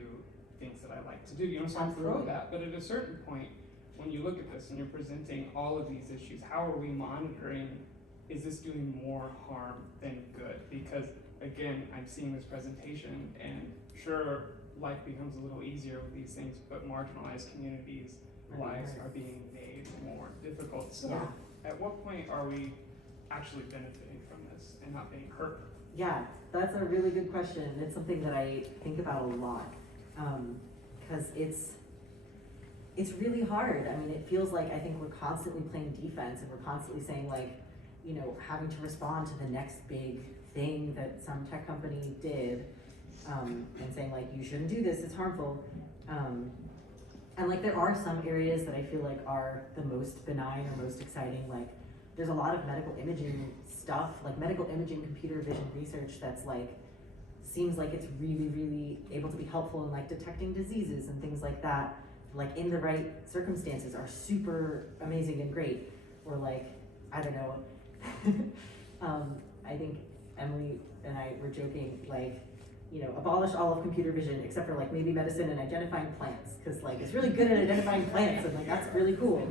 things that I like to do. So I'm pro that, but at a certain point, when you look at this and you're presenting all of these issues, how are we monitoring, is this doing more harm than good? Because again, I'm seeing this presentation and sure, life becomes a little easier with these things, but marginalized communities' lives are being made more difficult. So at what point are we actually benefiting from this and not being hurt? Yeah, that's a really good question. It's something that I think about a lot, because it's really hard. I mean, it feels like I think we're constantly playing defense, and we're constantly saying having to respond to the next big thing that some tech company did, and saying you shouldn't do this, it's harmful. And there are some areas that I feel like are the most benign or most exciting. There's a lot of medical imaging stuff, medical imaging computer vision research that's seems like it's really, really able to be helpful in detecting diseases and things like that, in the right circumstances are super amazing and great. Or I don't know, I think Emily and I were joking, abolish all of computer vision except for maybe medicine and identifying plants, because it's really good at identifying plants, and that's really cool.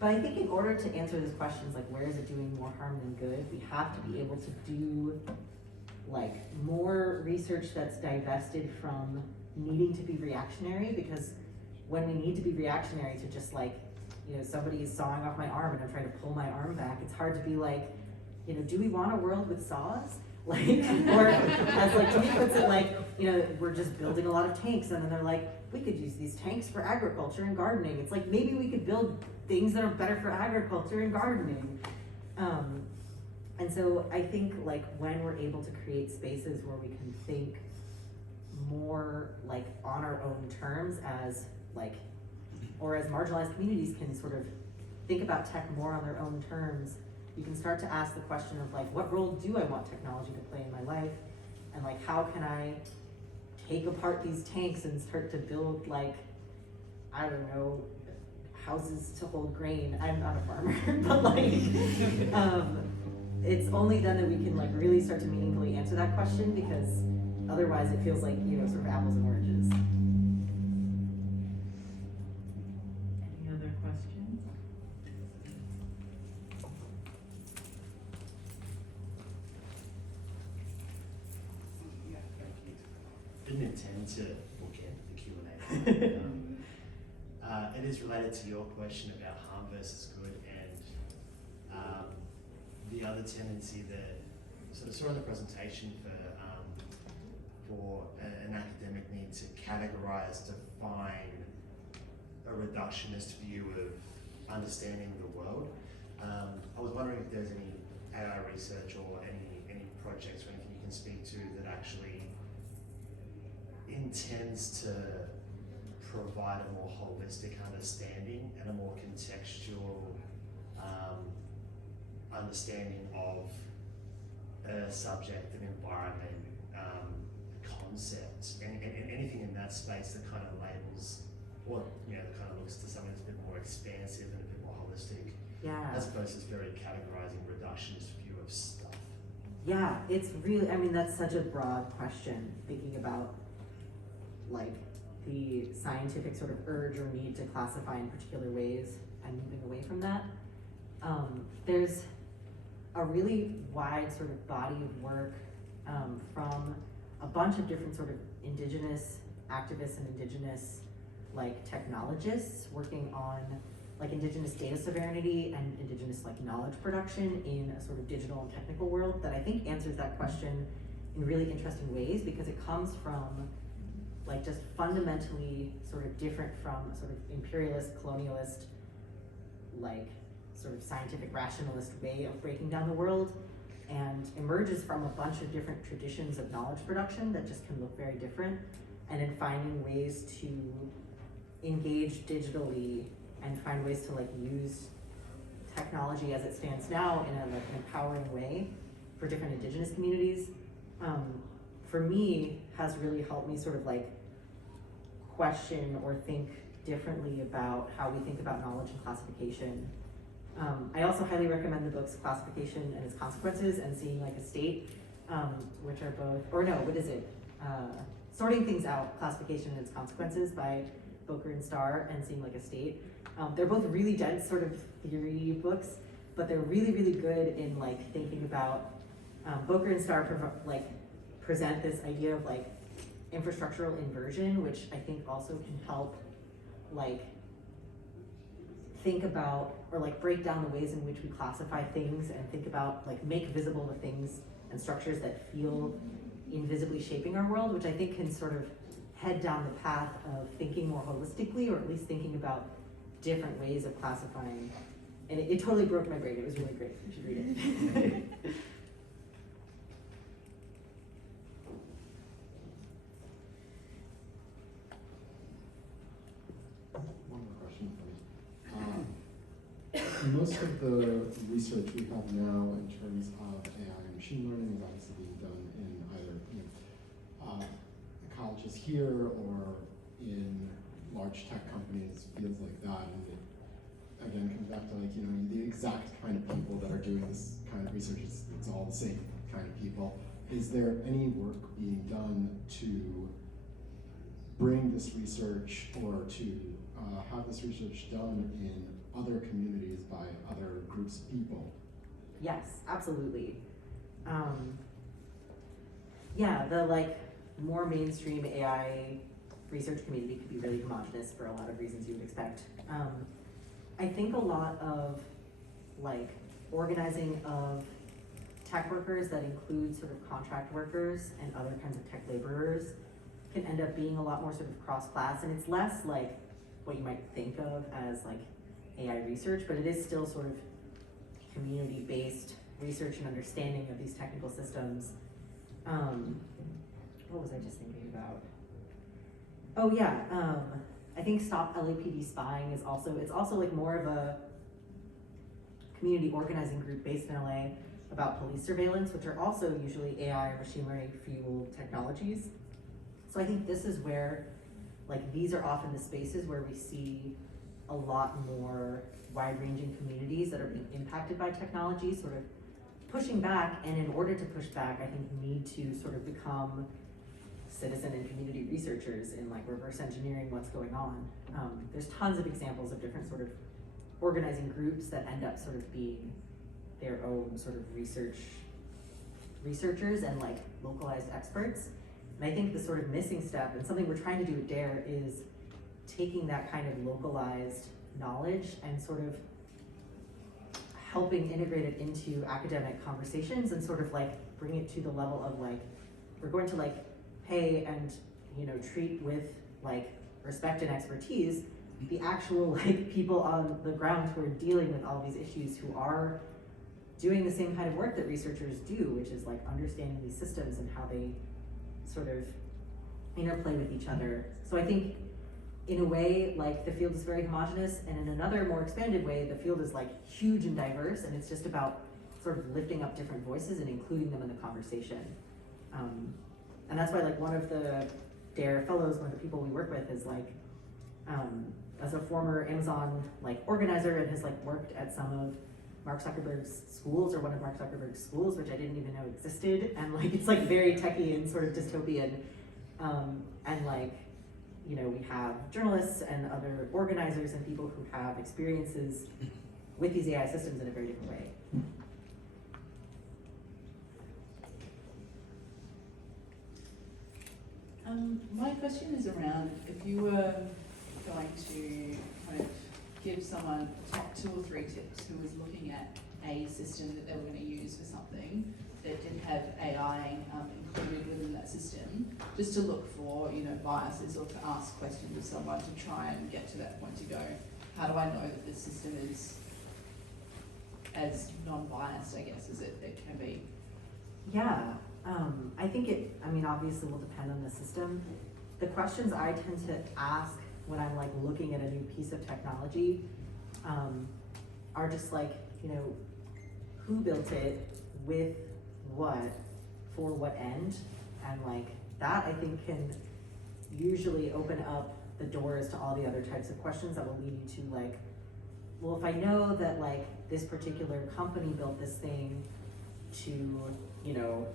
But I think in order to answer these questions, where is it doing more harm than good, we have to be able to do more research that's divested from needing to be reactionary, because when we need to be reactionary to just somebody is sawing off my arm and I'm trying to pull my arm back, it's hard to be do we want a world with saws? Or as Timmy puts it, we're just building a lot of tanks, and then they're we could use these tanks for agriculture and gardening. It's maybe we could build things that are better for agriculture and gardening. And so I think when we're able to create spaces where we can think more on our own terms as or as marginalized communities can sort of think about tech more on their own terms, you can start to ask the question of what role do I want technology to play in my life, and how can I take apart these tanks and start to build I don't know, houses to hold grain. I'm not a farmer, but it's only then that we can really start to meaningfully answer that question, because otherwise it feels sort of apples and oranges. Any other questions? Didn't intend to bookend the Q&A. It is related to your question about harm versus good, and the other tendency that sort of saw in the presentation for an academic need to categorize, define a reductionist view of understanding the world. I was wondering if there's any AI research or any projects or anything you can speak to that actually intends to provide a more holistic understanding and a more contextual understanding of a subject, an environment, concept, and anything in that space that kind of labels, or that kind of looks to something that's a bit more expansive and a bit more holistic, as opposed to this very categorizing, reductionist view of stuff. Yeah, it's really, that's such a broad question, thinking about the scientific sort of urge or need to classify in particular ways and moving away from that. There's a really wide sort of body of work from a bunch of different sort of indigenous activists and indigenous technologists working on indigenous data sovereignty and indigenous knowledge production in a sort of digital and technical world that I think answers that question in really interesting ways, because it comes from just fundamentally sort of different from a sort of imperialist, colonialist, sort of scientific rationalist way of breaking down the world, and emerges from a bunch of different traditions of knowledge production that just can look very different, and in finding ways to engage digitally and find ways to use technology as it stands now in an empowering way for different indigenous communities, for me, has really helped me sort of like question or think differently about how we think about knowledge and classification. I also highly recommend the books Classification and Its Consequences and Seeing Like a State, which are both, or no, what is it? Sorting Things Out, Classification and Its Consequences by Boker and Starr, and Seeing Like a State. They're both really dense sort of theory books, but they're really, really good in like thinking about, Boker and Starr present this idea of like infrastructural inversion, which I think also can help like think about or like break down the ways in which we classify things and think about like make visible the things and structures that feel invisibly shaping our world, which I think can sort of head down the path of thinking more holistically, or at least thinking about different ways of classifying. And it totally broke my brain. It was really great. You should read it. One more question for me. Most of the research we have now in terms of AI and machine learning is obviously being done in either colleges here or in large tech companies, fields like that. And it again comes back to like, the exact kind of people that are doing this kind of research. It's all the same kind of people. Is there any work being done to bring this research or to have this research done in other communities by other groups of people? Yes, absolutely. Yeah, the like more mainstream AI research community could be really homogenous for a lot of reasons you would expect. I think a lot of like organizing of tech workers that include sort of contract workers and other kinds of tech laborers can end up being a lot more sort of cross-class, and it's less like what you might think of as like AI research, but it is still sort of community-based research and understanding of these technical systems. What was I just thinking about? Oh yeah, I think Stop LAPD Spying is also, it's also like more of a community organizing group based in LA about police surveillance, which are also usually AI or machine learning fueled technologies. So I think this is where, like, these are often the spaces where we see a lot more wide-ranging communities that are being impacted by technology, sort of pushing back, and in order to push back, I think need to sort of become citizen and community researchers in like reverse engineering what's going on. There's tons of examples of different sort of organizing groups that end up sort of being their own sort of researchers and like localized experts. And I think the sort of missing step, and something we're trying to do at DAIR, is taking that kind of localized knowledge and sort of helping integrate it into academic conversations and sort of like bring it to the level of like, we're going to like pay and, treat with like respect and expertise the actual like people on the ground who are dealing with all these issues, who are doing the same kind of work that researchers do, which is like understanding these systems and how they sort of interplay with each other. So I think in a way, like the field is very homogenous, and in another more expanded way, the field is like huge and diverse, and it's just about sort of lifting up different voices and including them in the conversation. And that's why like one of the DAIR fellows, one of the people we work with is like, as a former Amazon like organizer, and has like worked at some of Mark Zuckerberg's schools, or one of Mark Zuckerberg's schools, which I didn't even know existed. And like, it's like very techie and sort of dystopian. And like, we have journalists and other organizers and people who have experiences with these AI systems in a very different way. My question is around, if you were going to kind of give someone top 2 or 3 tips who was looking at a system that they were going to use for something that didn't have AI included within that system, just to look for, biases, or to ask questions of someone to try and get to that point to go, how do I know that this system is as non-biased, I guess, as it can be? Yeah, I think obviously will depend on the system. The questions I tend to ask when I'm like looking at a new piece of technology are just like, you know, who built it, with what, for what end, and like that I think can usually open up the doors to all the other types of questions that will lead you to like, well, if I know that like this particular company built this thing to, you know,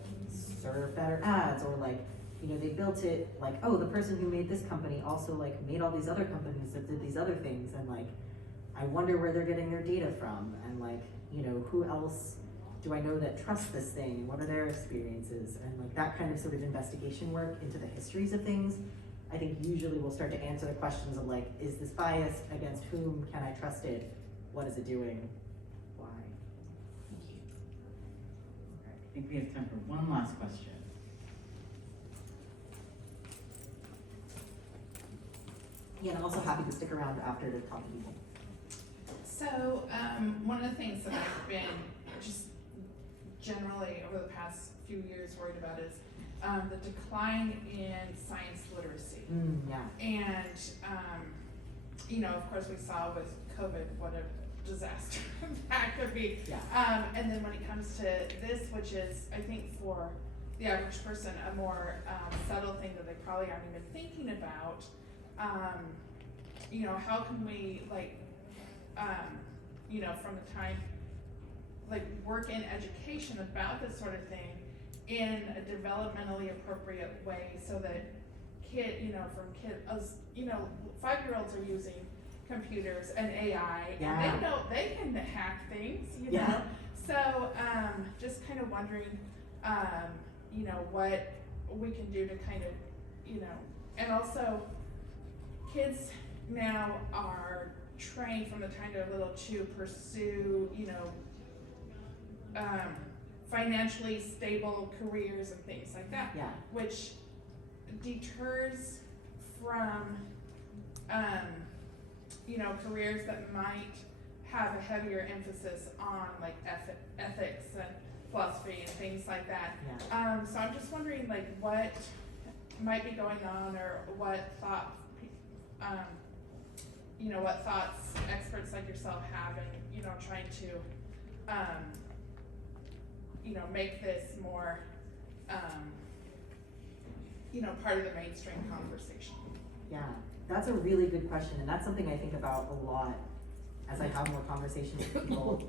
serve better ads, or like, you know, they built it like, oh, the person who made this company also like made all these other companies that did these other things, and like, I wonder where they're getting their data from, and like, you know, who else do I know that trusts this thing? What are their experiences? And like that kind of sort of investigation work into the histories of things, I think usually will start to answer the questions of like, is this biased? Against whom? Can I trust it? What is it doing? Why? Thank you. Okay, I think we have time for one last question. Yeah, and I'm also happy to stick around after to talk to people. So, one of the things that I've been just generally over the past few years worried about is the decline in science literacy. Yeah. And, you know, of course we saw with COVID what a disaster that could be. Yeah. And then when it comes to this, which is, I think for the average person, a more subtle thing that they probably aren't even thinking about, you know, how can we like, you know, from the time, like work in education about this sort of thing in a developmentally appropriate way so that you know, you know, 5-year-olds are using computers and AI, Yeah. and they know they can hack things, you Yeah. know? So, just kind of wondering, you know, what we can do to kind of, you know, and also kids now are trained from the time they're little to pursue, you know, financially stable careers and things like that, Yeah. which deters from, you know, careers that might have a heavier emphasis on like ethics and philosophy and things like that. Yeah. So I'm just wondering like what might be going on, or what thoughts, you know, what thoughts experts like yourself have in, you know, trying to, you know, make this more, you know, part of the mainstream conversation. Yeah, that's a really good question, and that's something I think about a lot as I have more conversations with people.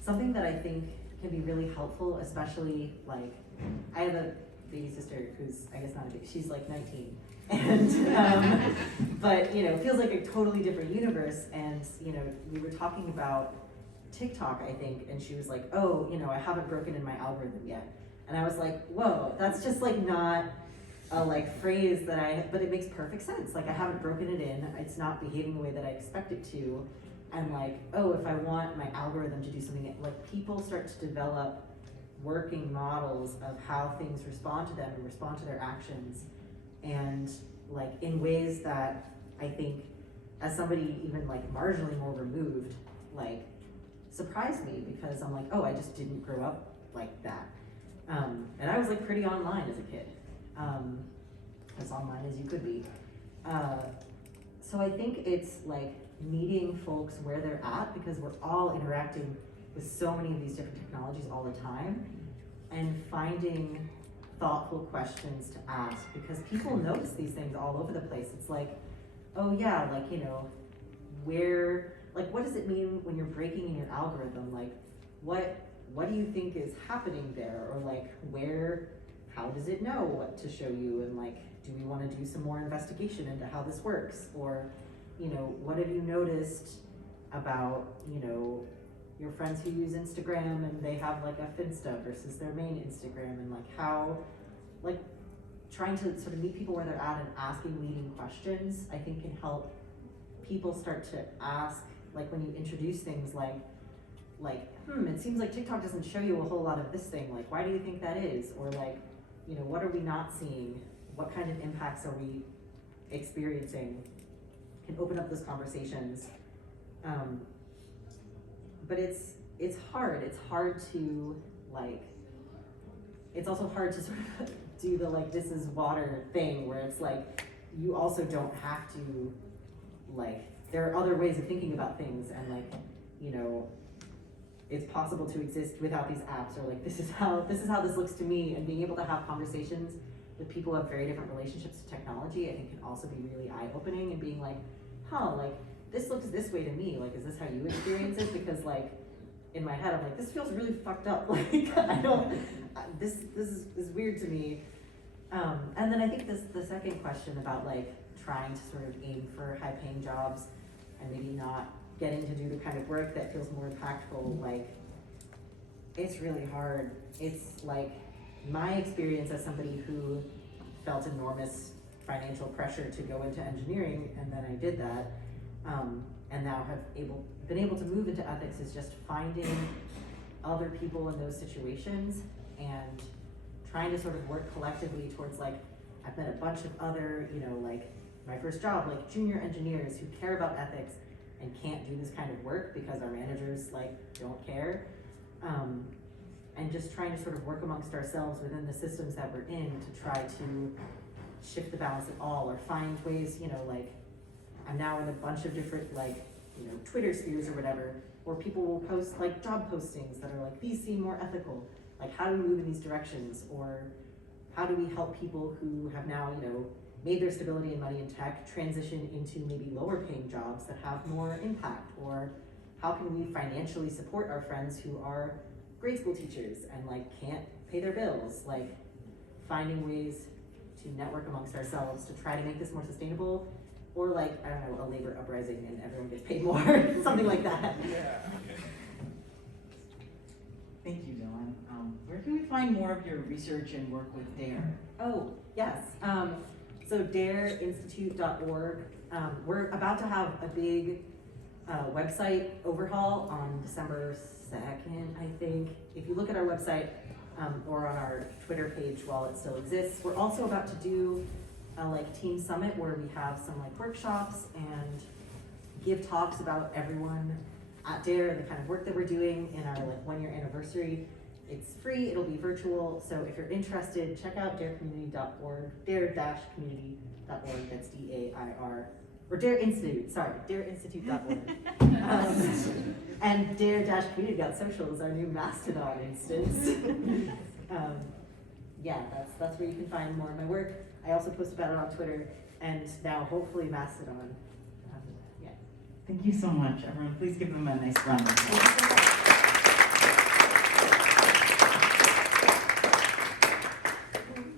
Something that I think can be really helpful, especially like, I have a baby sister who's, I guess not a baby, she's like 19. And, but you know, feels like a totally different universe. And you know, we were talking about TikTok, I think, and she was like, oh, you know, I haven't broken in my algorithm yet. And I was like, whoa, that's just like not a like phrase that but it makes perfect sense. Like I haven't broken it in, it's not behaving the way that I expect it to. And like, oh, if I want my algorithm to do something, like people start to develop working models of how things respond to them and respond to their actions. And like in ways that I think as somebody even like marginally more removed, like surprised me, because I'm like, oh, I just didn't grow up like that. And I was like pretty online as a kid, as online as you could be. So I think it's like meeting folks where they're at, because we're all interacting with so many of these different technologies all the time, and finding thoughtful questions to ask, because people notice these things all over the place. It's like, oh yeah, like, you know, what does it mean when you're breaking in your algorithm? Like, what do you think is happening there? Or like, how does it know what to show you? And like, do we want to do some more investigation into how this works? Or, you know, what have you noticed about, you know, your friends who use Instagram and they have like a Finsta versus their main Instagram, and like how, like trying to sort of meet people where they're at and asking leading questions, I think can help people start to ask, like when you introduce things like, it seems like TikTok doesn't show you a whole lot of this thing, like why do you think that is? Or like, you know, what are we not seeing? What kind of impacts are we experiencing? Can open up those conversations. But it's hard to like, it's also hard to sort of do the like this is water thing, where it's like you also don't have to, like there are other ways of thinking about things, and like, you know, it's possible to exist without these apps, or like this is how this looks to me, and being able to have conversations with people who have very different relationships to technology, I think can also be really eye-opening, and being like, huh, like this looks this way to me, like is this how you experience it? Because like in my head I'm like, this feels really fucked up, like I don't, this is weird to me. And then I think the second question about like trying to sort of aim for high-paying jobs and maybe not getting to do the kind of work that feels more impactful, like it's really hard. It's like my experience as somebody who felt enormous financial pressure to go into engineering, and then I did that, and now have been able to move into ethics, is just finding other people in those situations and trying to sort of work collectively towards, like, I've met a bunch of other, you know, like my first job, like junior engineers who care about ethics and can't do this kind of work because our managers like don't care. And just trying to sort of work amongst ourselves within the systems that we're in to try to shift the balance at all, or find ways, you know, like I'm now in a bunch of different, like, you know, Twitter spheres or whatever, where people will post like job postings that are like, these seem more ethical, like how do we move in these directions, or how do we help people who have now, you know, made their stability and money in tech transition into maybe lower paying jobs that have more impact, or how can we financially support our friends who are grade school teachers and like can't pay their bills, like finding ways to network amongst ourselves to try to make this more sustainable, or like, I don't know, a labor uprising and everyone gets paid more, something like that. Yeah. Thank you, Dylan. Where can we find more of your research and work with DAIR? Oh, yes. So DAIRinstitute.org, we're about to have a big website overhaul on December 2nd, I think. If you look at our website or on our Twitter page while it still exists, we're also about to do a like team summit where we have some like workshops and give talks about everyone at DAIR and the kind of work that we're doing in our like 1 year anniversary. It's free, it'll be virtual, so if you're interested, check out daircommunity.org, dair-community.org, that's DAIR, or DAIR Institute, sorry, dairinstitute.org. And dair-community.social is our new Mastodon instance. Yeah, that's where you can find more of my work. I also post about it on Twitter, and now hopefully Mastodon. Yeah. Thank you so much, everyone. Please give them a nice round of applause. Thank you so much.